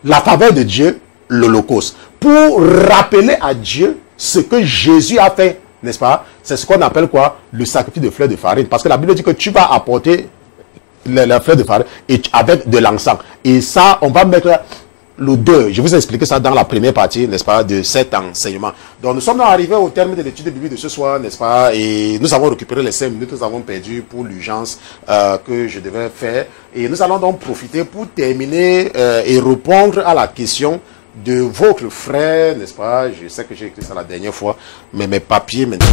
La faveur de Dieu, l'holocauste. Pour rappeler à Dieu ce que Jésus a fait, n'est-ce pas? C'est ce qu'on appelle quoi? Le sacrifice de fleurs de farine. Parce que la Bible dit que tu vas apporter la fleur de farine et avec de l'encens. Et ça, on va mettre l'odeur. Je vous ai expliqué ça dans la première partie, n'est-ce pas, de cet enseignement. Donc nous sommes arrivés au terme de l'étude biblique de ce soir, n'est-ce pas? Et nous avons récupéré les 5 minutes que nous avons perdues pour l'urgence que je devais faire. Et nous allons donc profiter pour terminer et répondre à la question de votre frère, n'est-ce pas? Je sais que j'ai écrit ça la dernière fois, mais mes papiers maintenant.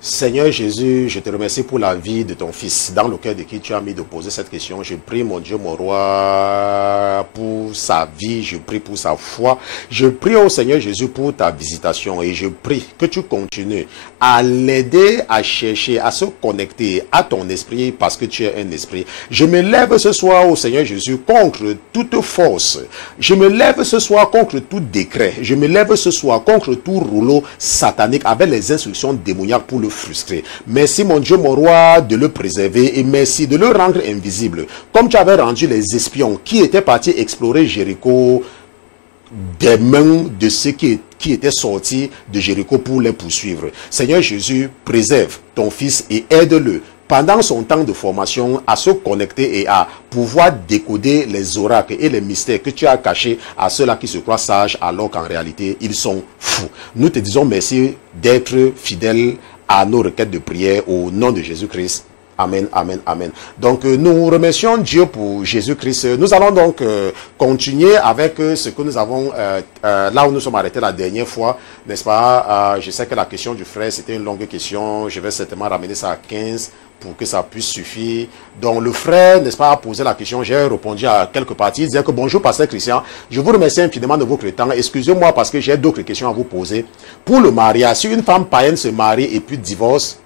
Seigneur Jésus, je te remercie pour la vie de ton fils, dans le cœur de qui tu as mis de poser cette question. Je prie, mon Dieu, mon roi, pour sa vie, je prie pour sa foi. Je prie au Seigneur Jésus pour ta visitation et je prie que tu continues à l'aider à chercher, à se connecter à ton esprit parce que tu es un esprit. Je me lève ce soir au Seigneur Jésus contre toute force. Je me lève ce soir contre tout décret. Je me lève ce soir contre tout rouleau satanique avec les instructions démoniaques pour le frustrer. Merci mon Dieu, mon roi, de le préserver et merci de le rendre invisible. Comme tu avais rendu les espions qui étaient partis explorer Jéricho des mains de ceux qui étaient sortis de Jéricho pour les poursuivre. Seigneur Jésus, préserve ton fils et aide-le pendant son temps de formation à se connecter et à pouvoir décoder les oracles et les mystères que tu as cachés à ceux-là qui se croient sages alors qu'en réalité ils sont fous. Nous te disons merci d'être fidèle à nos requêtes de prière au nom de Jésus-Christ. Amen, amen, amen. Donc, nous remercions Dieu pour Jésus-Christ. Nous allons donc continuer avec ce que nous avons, là où nous sommes arrêtés la dernière fois, n'est-ce pas? Je sais que la question du frère, c'était une longue question. Je vais certainement ramener ça à 15 pour que ça puisse suffire. Donc, le frère, n'est-ce pas, a posé la question. J'ai répondu à quelques parties. Il disait que bonjour, pasteur Christian. Je vous remercie infiniment de votre temps. Excusez-moi parce que j'ai d'autres questions à vous poser. Pour le mariage, si une femme païenne se marie et puis divorce,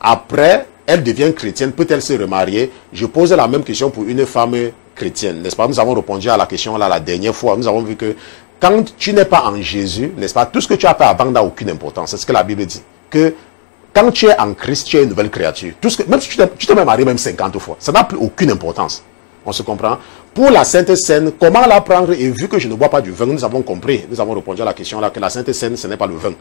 après, elle devient chrétienne, peut-elle se remarier? Je pose la même question pour une femme chrétienne, n'est-ce pas? Nous avons répondu à la question là la dernière fois. Nous avons vu que quand tu n'es pas en Jésus, n'est-ce pas? Tout ce que tu as fait avant n'a aucune importance. C'est ce que la Bible dit. Que quand tu es en Christ, tu es une nouvelle créature. Tout ce que, même si tu t'es marié même 50 fois, ça n'a plus aucune importance. On se comprend? Pour la Sainte Seine, comment la prendre? Et vu que je ne bois pas du vin, nous avons compris. Nous avons répondu à la question là que la Sainte Seine, ce n'est pas le vin.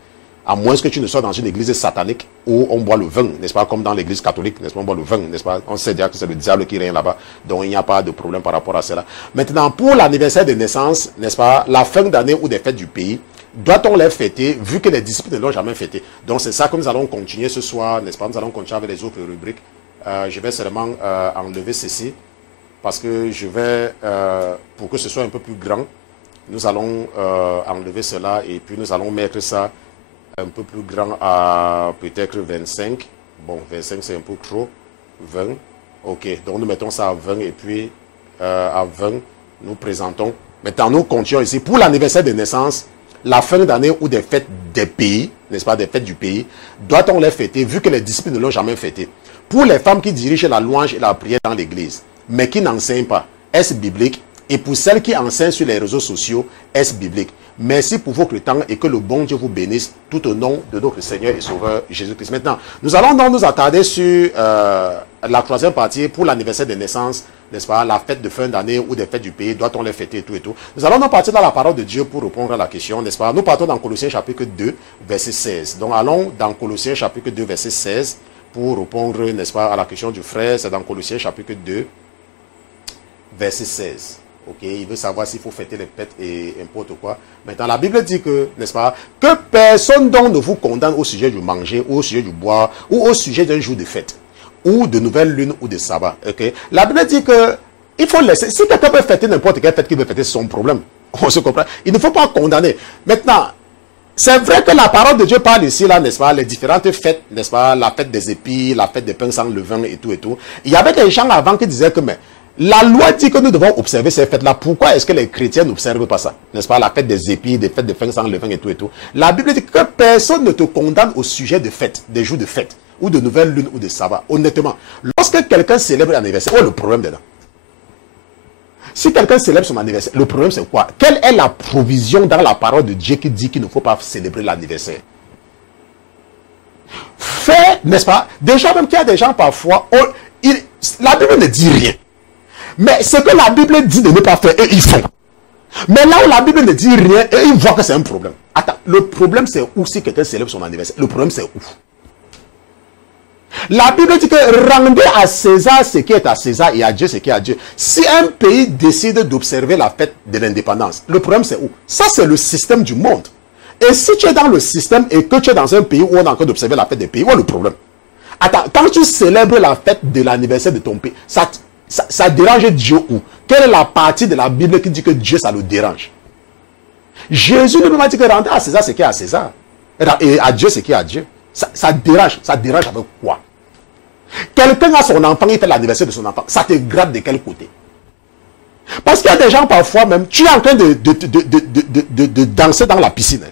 À moins que tu ne sois dans une église satanique où on boit le vin, n'est-ce pas, comme dans l'église catholique, n'est-ce pas, on boit le vin, n'est-ce pas, on sait déjà que c'est le diable qui règne là-bas, donc il n'y a pas de problème par rapport à cela. Maintenant, pour l'anniversaire de naissance, n'est-ce pas, la fin d'année ou des fêtes du pays, doit-on les fêter, vu que les disciples ne l'ont jamais fêté? Donc c'est ça que nous allons continuer ce soir, n'est-ce pas, nous allons continuer avec les autres rubriques. Je vais seulement enlever ceci, parce que je vais, pour que ce soit un peu plus grand, nous allons enlever cela et puis nous allons mettre ça un peu plus grand à peut-être 25. Bon, 25 c'est un peu trop. 20. Ok, donc nous mettons ça à 20 et puis à 20, nous présentons. Maintenant, nous continuons ici. Pour l'anniversaire de naissance, la fin d'année ou des fêtes des pays, n'est-ce pas, des fêtes du pays, doit-on les fêter vu que les disciples ne l'ont jamais fêté? Pour les femmes qui dirigent la louange et la prière dans l'église, mais qui n'enseignent pas, est-ce biblique? Et pour celles qui enseignent sur les réseaux sociaux, est-ce biblique? Merci pour votre temps et que le bon Dieu vous bénisse tout au nom de notre Seigneur et Sauveur Jésus-Christ. Maintenant, nous allons donc nous attarder sur la troisième partie pour l'anniversaire de naissance, n'est-ce pas, la fête de fin d'année ou des fêtes du pays, doit-on les fêter et tout et tout. Nous allons donc partir dans la parole de Dieu pour répondre à la question, n'est-ce pas. Nous partons dans Colossiens chapitre 2, verset 16. Donc allons dans Colossiens chapitre 2, verset 16 pour répondre, n'est-ce pas, à la question du frère. C'est dans Colossiens chapitre 2, verset 16. Ok, il veut savoir s'il faut fêter les fêtes et n'importe quoi. Maintenant, la Bible dit que, n'est-ce pas, que personne donc ne vous condamne au sujet du manger, ou au sujet du boire, ou au sujet d'un jour de fête, ou de nouvelle lune, ou de sabbat. Ok, la Bible dit que il faut laisser. Si quelqu'un peut fêter n'importe quelle fête qu'il veut fêter, c'est son problème. On se comprend. Il ne faut pas condamner. Maintenant, c'est vrai que la parole de Dieu parle ici, là, n'est-ce pas, les différentes fêtes, n'est-ce pas, la fête des épis, la fête des pains sans levain et tout et tout. Il y avait des gens avant qui disaient que, mais, la loi dit que nous devons observer ces fêtes-là. Pourquoi est-ce que les chrétiens n'observent pas ça? N'est-ce pas? La fête des épis, des fêtes de pains sans levain et tout et tout. La Bible dit que personne ne te condamne au sujet de fêtes, des jours de fête, ou de nouvelles lunes, ou de sabbat. Honnêtement, lorsque quelqu'un célèbre l'anniversaire, oh, le problème dedans. Si quelqu'un célèbre son anniversaire, le problème c'est quoi? Quelle est la provision dans la parole de Dieu qui dit qu'il ne faut pas célébrer l'anniversaire? Fait, n'est-ce pas? Déjà même qu'il y a des gens parfois, la Bible ne dit rien. Mais ce que la Bible dit de ne pas faire, eux, ils font. Mais là où la Bible ne dit rien, eux, ils voient que c'est un problème. Attends, le problème c'est où si quelqu'un célèbre son anniversaire? Le problème c'est où? La Bible dit que rendez à César ce qui est à César et à Dieu ce qui est à Dieu. Si un pays décide d'observer la fête de l'indépendance, le problème c'est où? Ça c'est le système du monde. Et si tu es dans le système et que tu es dans un pays où on est en train d'observer la fête des pays, où est le problème? Attends, quand tu célèbres la fête de l'anniversaire de ton pays, ça dérange Dieu où? Quelle est la partie de la Bible qui dit que Dieu ça le dérange? Jésus ne peut pas dire que rendez à César ce qui est à César et à Dieu ce qui est à Dieu. Ça dérange avec quoi? Quelqu'un a son enfant, il fait l'anniversaire de son enfant, ça te gratte de quel côté? Parce qu'il y a des gens parfois même, tu es en train de danser dans la piscine. Hein.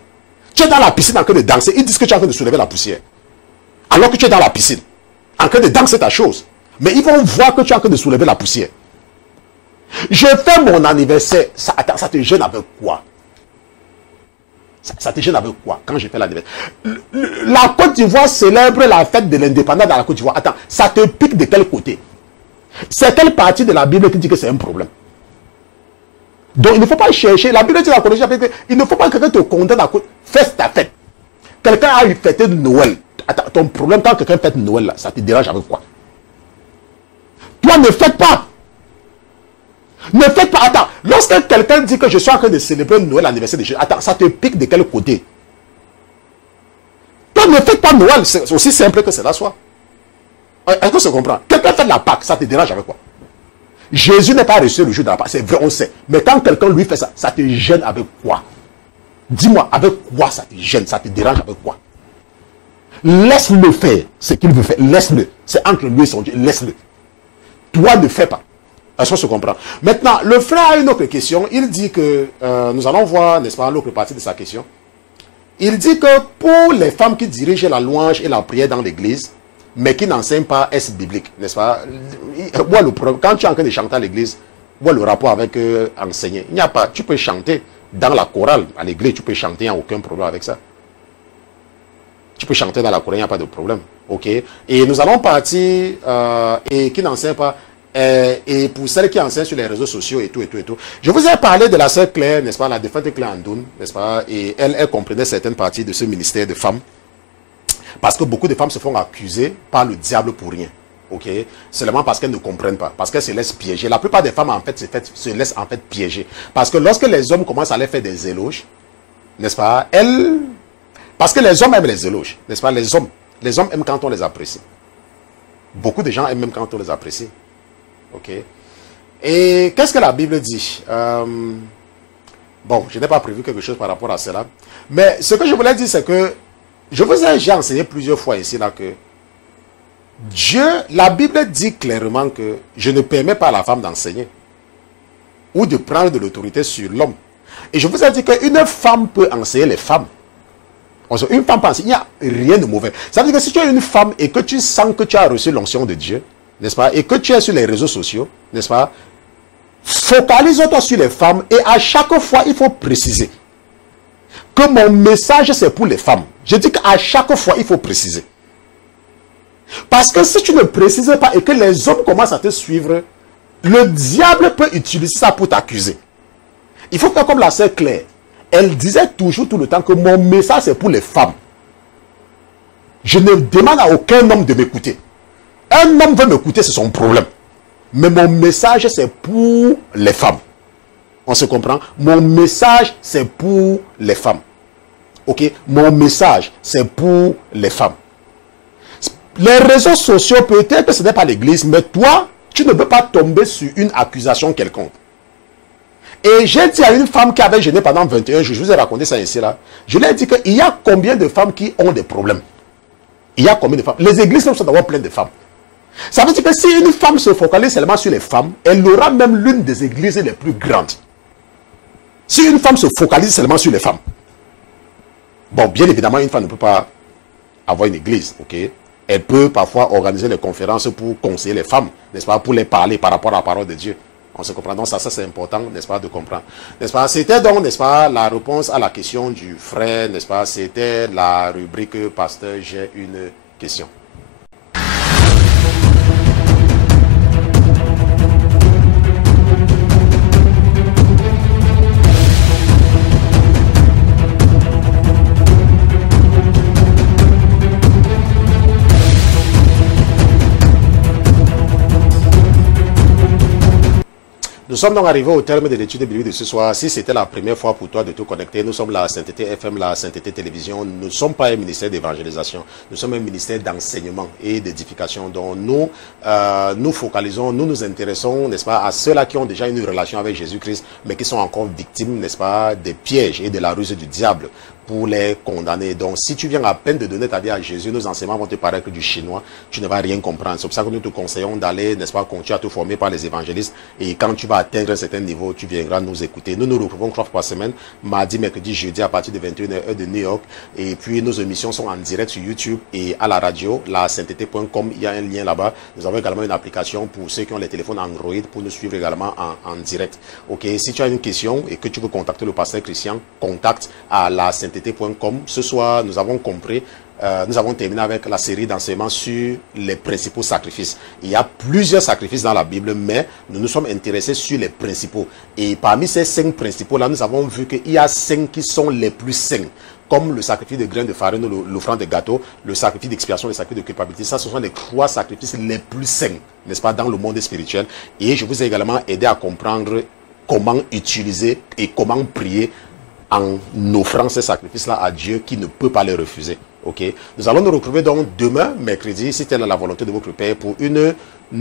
Tu es dans la piscine en train de danser, ils disent que tu es en train de soulever la poussière. Alors que tu es dans la piscine, en train de danser ta chose. Mais ils vont voir que tu es en train de soulever la poussière. Je fais mon anniversaire, ça te gêne avec quoi? Ça te gêne avec quoi quand je fais l'anniversaire? La Côte d'Ivoire célèbre la fête de l'indépendance dans la Côte d'Ivoire. Attends, ça te pique de quel côté? C'est quelle partie de la Bible qui dit que c'est un problème? Donc il ne faut pas chercher. La Bible dit dans la Colossiens, il ne faut pas que quelqu'un te condamne à fais ta fête. Quelqu'un a eu fêté de Noël. Attends, ton problème quand quelqu'un fête Noël, là, ça te dérange avec quoi? Toi, ne faites pas. Ne faites pas. Attends, lorsque quelqu'un dit que je suis en train de célébrer Noël, l'anniversaire de Jésus, attends, ça te pique de quel côté? Toi, ne faites pas Noël, c'est aussi simple que cela soit. Est-ce que ça comprend? Quelqu'un fait de la Pâque, ça te dérange avec quoi? Jésus n'est pas reçu le jour de la Pâque, c'est vrai, on sait. Mais quand quelqu'un lui fait ça, ça te gêne avec quoi? Dis-moi, avec quoi ça te gêne, ça te dérange avec quoi? Laisse-le faire ce qu'il veut faire, laisse-le. C'est entre lui et son Dieu, laisse-le. Toi, ne fais pas. Est-ce qu'on se comprend? Maintenant, le frère a une autre question. Il dit que, nous allons voir, n'est-ce pas, l'autre partie de sa question. Il dit que pour les femmes qui dirigent la louange et la prière dans l'église, mais qui n'enseignent pas, est-ce biblique, n'est-ce pas? Moi, le problème, quand tu es en train de chanter à l'église, moi, le rapport avec enseigner, il n'y a pas, tu peux chanter dans la chorale, à l'église, tu peux chanter, il n'y a aucun problème avec ça. Tu peux chanter dans la chorale, il n'y a pas de problème. Ok? Et nous allons partir, et qui n'enseignent pas, Et pour celles qui enseignent sur les réseaux sociaux et tout. Je vous ai parlé de la sœur Claire, n'est-ce pas, la défunte Claire Andoun, n'est-ce pas, et elle comprenait certaines parties de ce ministère de femmes. Parce que beaucoup de femmes se font accuser par le diable pour rien. Ok, seulement parce qu'elles ne comprennent pas, parce qu'elles se laissent piéger. La plupart des femmes en fait se laissent en fait piéger. Parce que lorsque les hommes commencent à leur faire des éloges, n'est-ce pas, parce que les hommes aiment les éloges, n'est-ce pas, les hommes aiment quand on les apprécie. Beaucoup de gens aiment même quand on les apprécie. Ok. Et qu'est-ce que la Bible dit? Bon, je n'ai pas prévu quelque chose par rapport à cela. Mais ce que je voulais dire, c'est que j'ai enseigné plusieurs fois ici là que la Bible dit clairement que je ne permets pas à la femme d'enseigner ou de prendre de l'autorité sur l'homme. Et je vous ai dit qu'une femme peut enseigner les femmes. Une femme peut enseigner, il n'y a rien de mauvais. Ça veut dire que si tu es une femme et que tu sens que tu as reçu l'onction de Dieu, n'est-ce pas, et que tu es sur les réseaux sociaux, n'est-ce pas, focalise-toi sur les femmes et à chaque fois, il faut préciser que mon message, c'est pour les femmes. Je dis qu'à chaque fois, il faut préciser. Parce que si tu ne précises pas et que les hommes commencent à te suivre, le diable peut utiliser ça pour t'accuser. Il faut faire comme la sœur Claire. Elle disait toujours tout le temps que mon message c'est pour les femmes. Je ne demande à aucun homme de m'écouter. Un homme veut m'écouter, c'est son problème. Mais mon message c'est pour les femmes. On se comprend? Mon message c'est pour les femmes. Ok? Mon message c'est pour les femmes. Les réseaux sociaux, peut-être que ce n'est pas l'église, mais toi, tu ne peux pas tomber sur une accusation quelconque. Et j'ai dit à une femme qui avait jeûné pendant 21 jours, je vous ai raconté ça ici là, je lui ai dit qu'il y a combien de femmes qui ont des problèmes? Il y a combien de femmes? Les églises sont d'avoir plein de femmes. Ça veut dire que si une femme se focalise seulement sur les femmes, elle aura même l'une des églises les plus grandes. Si une femme se focalise seulement sur les femmes, bon, bien évidemment, une femme ne peut pas avoir une église, ok? Elle peut parfois organiser des conférences pour conseiller les femmes, n'est-ce pas, pour les parler par rapport à la parole de Dieu. On se comprend. Donc ça c'est important, n'est-ce pas, de comprendre. N'est-ce pas? C'était donc, n'est-ce pas, la réponse à la question du frère, n'est-ce pas? C'était la rubrique Pasteur, j'ai une question. Nous sommes donc arrivés au terme de l'étude biblique de ce soir. Si c'était la première fois pour toi de te connecter, nous sommes la Sainteté FM, la Sainteté Télévision. Nous ne sommes pas un ministère d'évangélisation. Nous sommes un ministère d'enseignement et d'édification. Donc nous nous focalisons, nous nous intéressons, n'est-ce pas, à ceux-là qui ont déjà une relation avec Jésus-Christ, mais qui sont encore victimes, n'est-ce pas, des pièges et de la ruse du diable, pour les condamner. Donc, si tu viens à peine de donner ta vie à Jésus, nos enseignements vont te paraître du chinois, tu ne vas rien comprendre. C'est pour ça que nous te conseillons d'aller, n'est-ce pas, continuer à te former par les évangélistes. Et quand tu vas atteindre un certain niveau, tu viendras nous écouter. Nous nous retrouvons 3 fois par semaine, mardi, mercredi, jeudi, à partir de 21h, heure de New York. Et puis, nos émissions sont en direct sur YouTube et à la radio, la sainteté.com. Il y a un lien là-bas. Nous avons également une application pour ceux qui ont les téléphones Android pour nous suivre également en direct. Ok, si tu as une question et que tu veux contacter le pasteur Christian, contacte à la sainteté.com. Ce soir, nous avons compris, nous avons terminé avec la série d'enseignements sur les principaux sacrifices. Il y a plusieurs sacrifices dans la Bible, mais nous nous sommes intéressés sur les principaux. Et parmi ces 5 principaux-là, nous avons vu qu'il y a 5 qui sont les plus saints, comme le sacrifice de grains de farine, l'offrande de gâteau, le sacrifice d'expiation, le sacrifice de culpabilité. Ça, ce sont les 3 sacrifices les plus saints, n'est-ce pas, dans le monde spirituel. Et je vous ai également aidé à comprendre comment utiliser et comment prier en offrant ces sacrifices-là à Dieu qui ne peut pas les refuser. Ok. Nous allons nous retrouver donc demain, mercredi, si telle est la volonté de votre Père, pour une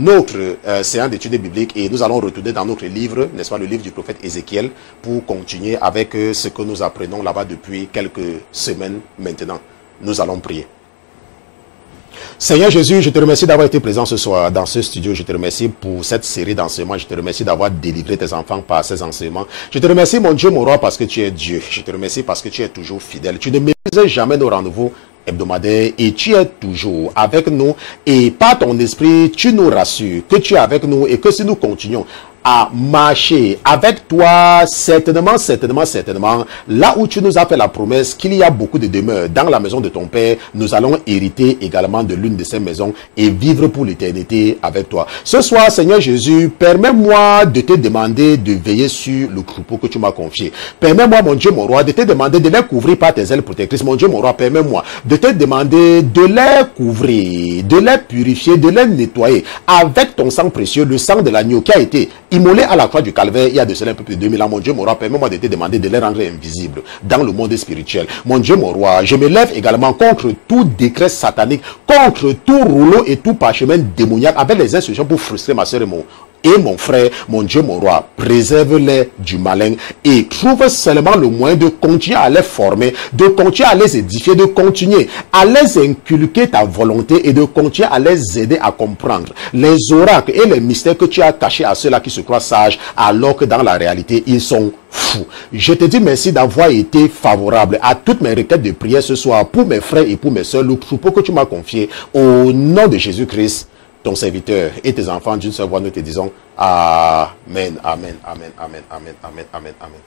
autre séance d'études bibliques. Et nous allons retourner dans notre livre, n'est-ce pas, le livre du prophète Ézéchiel, pour continuer avec ce que nous apprenons là-bas depuis quelques semaines maintenant. Nous allons prier. Seigneur Jésus, je te remercie d'avoir été présent ce soir dans ce studio. Je te remercie pour cette série d'enseignements. Je te remercie d'avoir délivré tes enfants par ces enseignements. Je te remercie, mon Dieu, mon roi, parce que tu es Dieu. Je te remercie parce que tu es toujours fidèle. Tu ne méprises jamais nos rendez-vous hebdomadaires et tu es toujours avec nous. Et par ton esprit, tu nous rassures que tu es avec nous et que si nous continuons à marcher avec toi, certainement, là où tu nous as fait la promesse qu'il y a beaucoup de demeures dans la maison de ton Père, nous allons hériter également de l'une de ces maisons et vivre pour l'éternité avec toi. Ce soir, Seigneur Jésus, permets-moi de te demander de veiller sur le troupeau que tu m'as confié. Permets-moi, mon Dieu, mon roi, de te demander de les couvrir par tes ailes protectrices. Mon Dieu, mon roi, permets-moi de te demander de les couvrir, de les purifier, de les nettoyer avec ton sang précieux, le sang de l'agneau qui a été immolé à la croix du Calvaire il y a de cela un peu plus de 2000 ans. Mon Dieu, mon roi, permets-moi de te demander de les rendre invisibles dans le monde spirituel. Mon Dieu, mon roi, je me lève également contre tout décret satanique, contre tout rouleau et tout parchemin démoniaque avec les instructions pour frustrer ma soeur et mon frère. Mon Dieu, mon roi, préserve-les du malin et trouve seulement le moyen de continuer à les former, de continuer à les édifier, de continuer à les inculquer ta volonté et de continuer à les aider à comprendre les oracles et les mystères que tu as cachés à ceux-là qui se croient sages alors que dans la réalité, ils sont fous. Je te dis merci d'avoir été favorable à toutes mes requêtes de prière ce soir pour mes frères et pour mes soeurs, le troupeau que tu m'as confié au nom de Jésus-Christ, ton serviteur et tes enfants d'une seule voix, nous te disons Amen, Amen, Amen, Amen, Amen, Amen, Amen, Amen.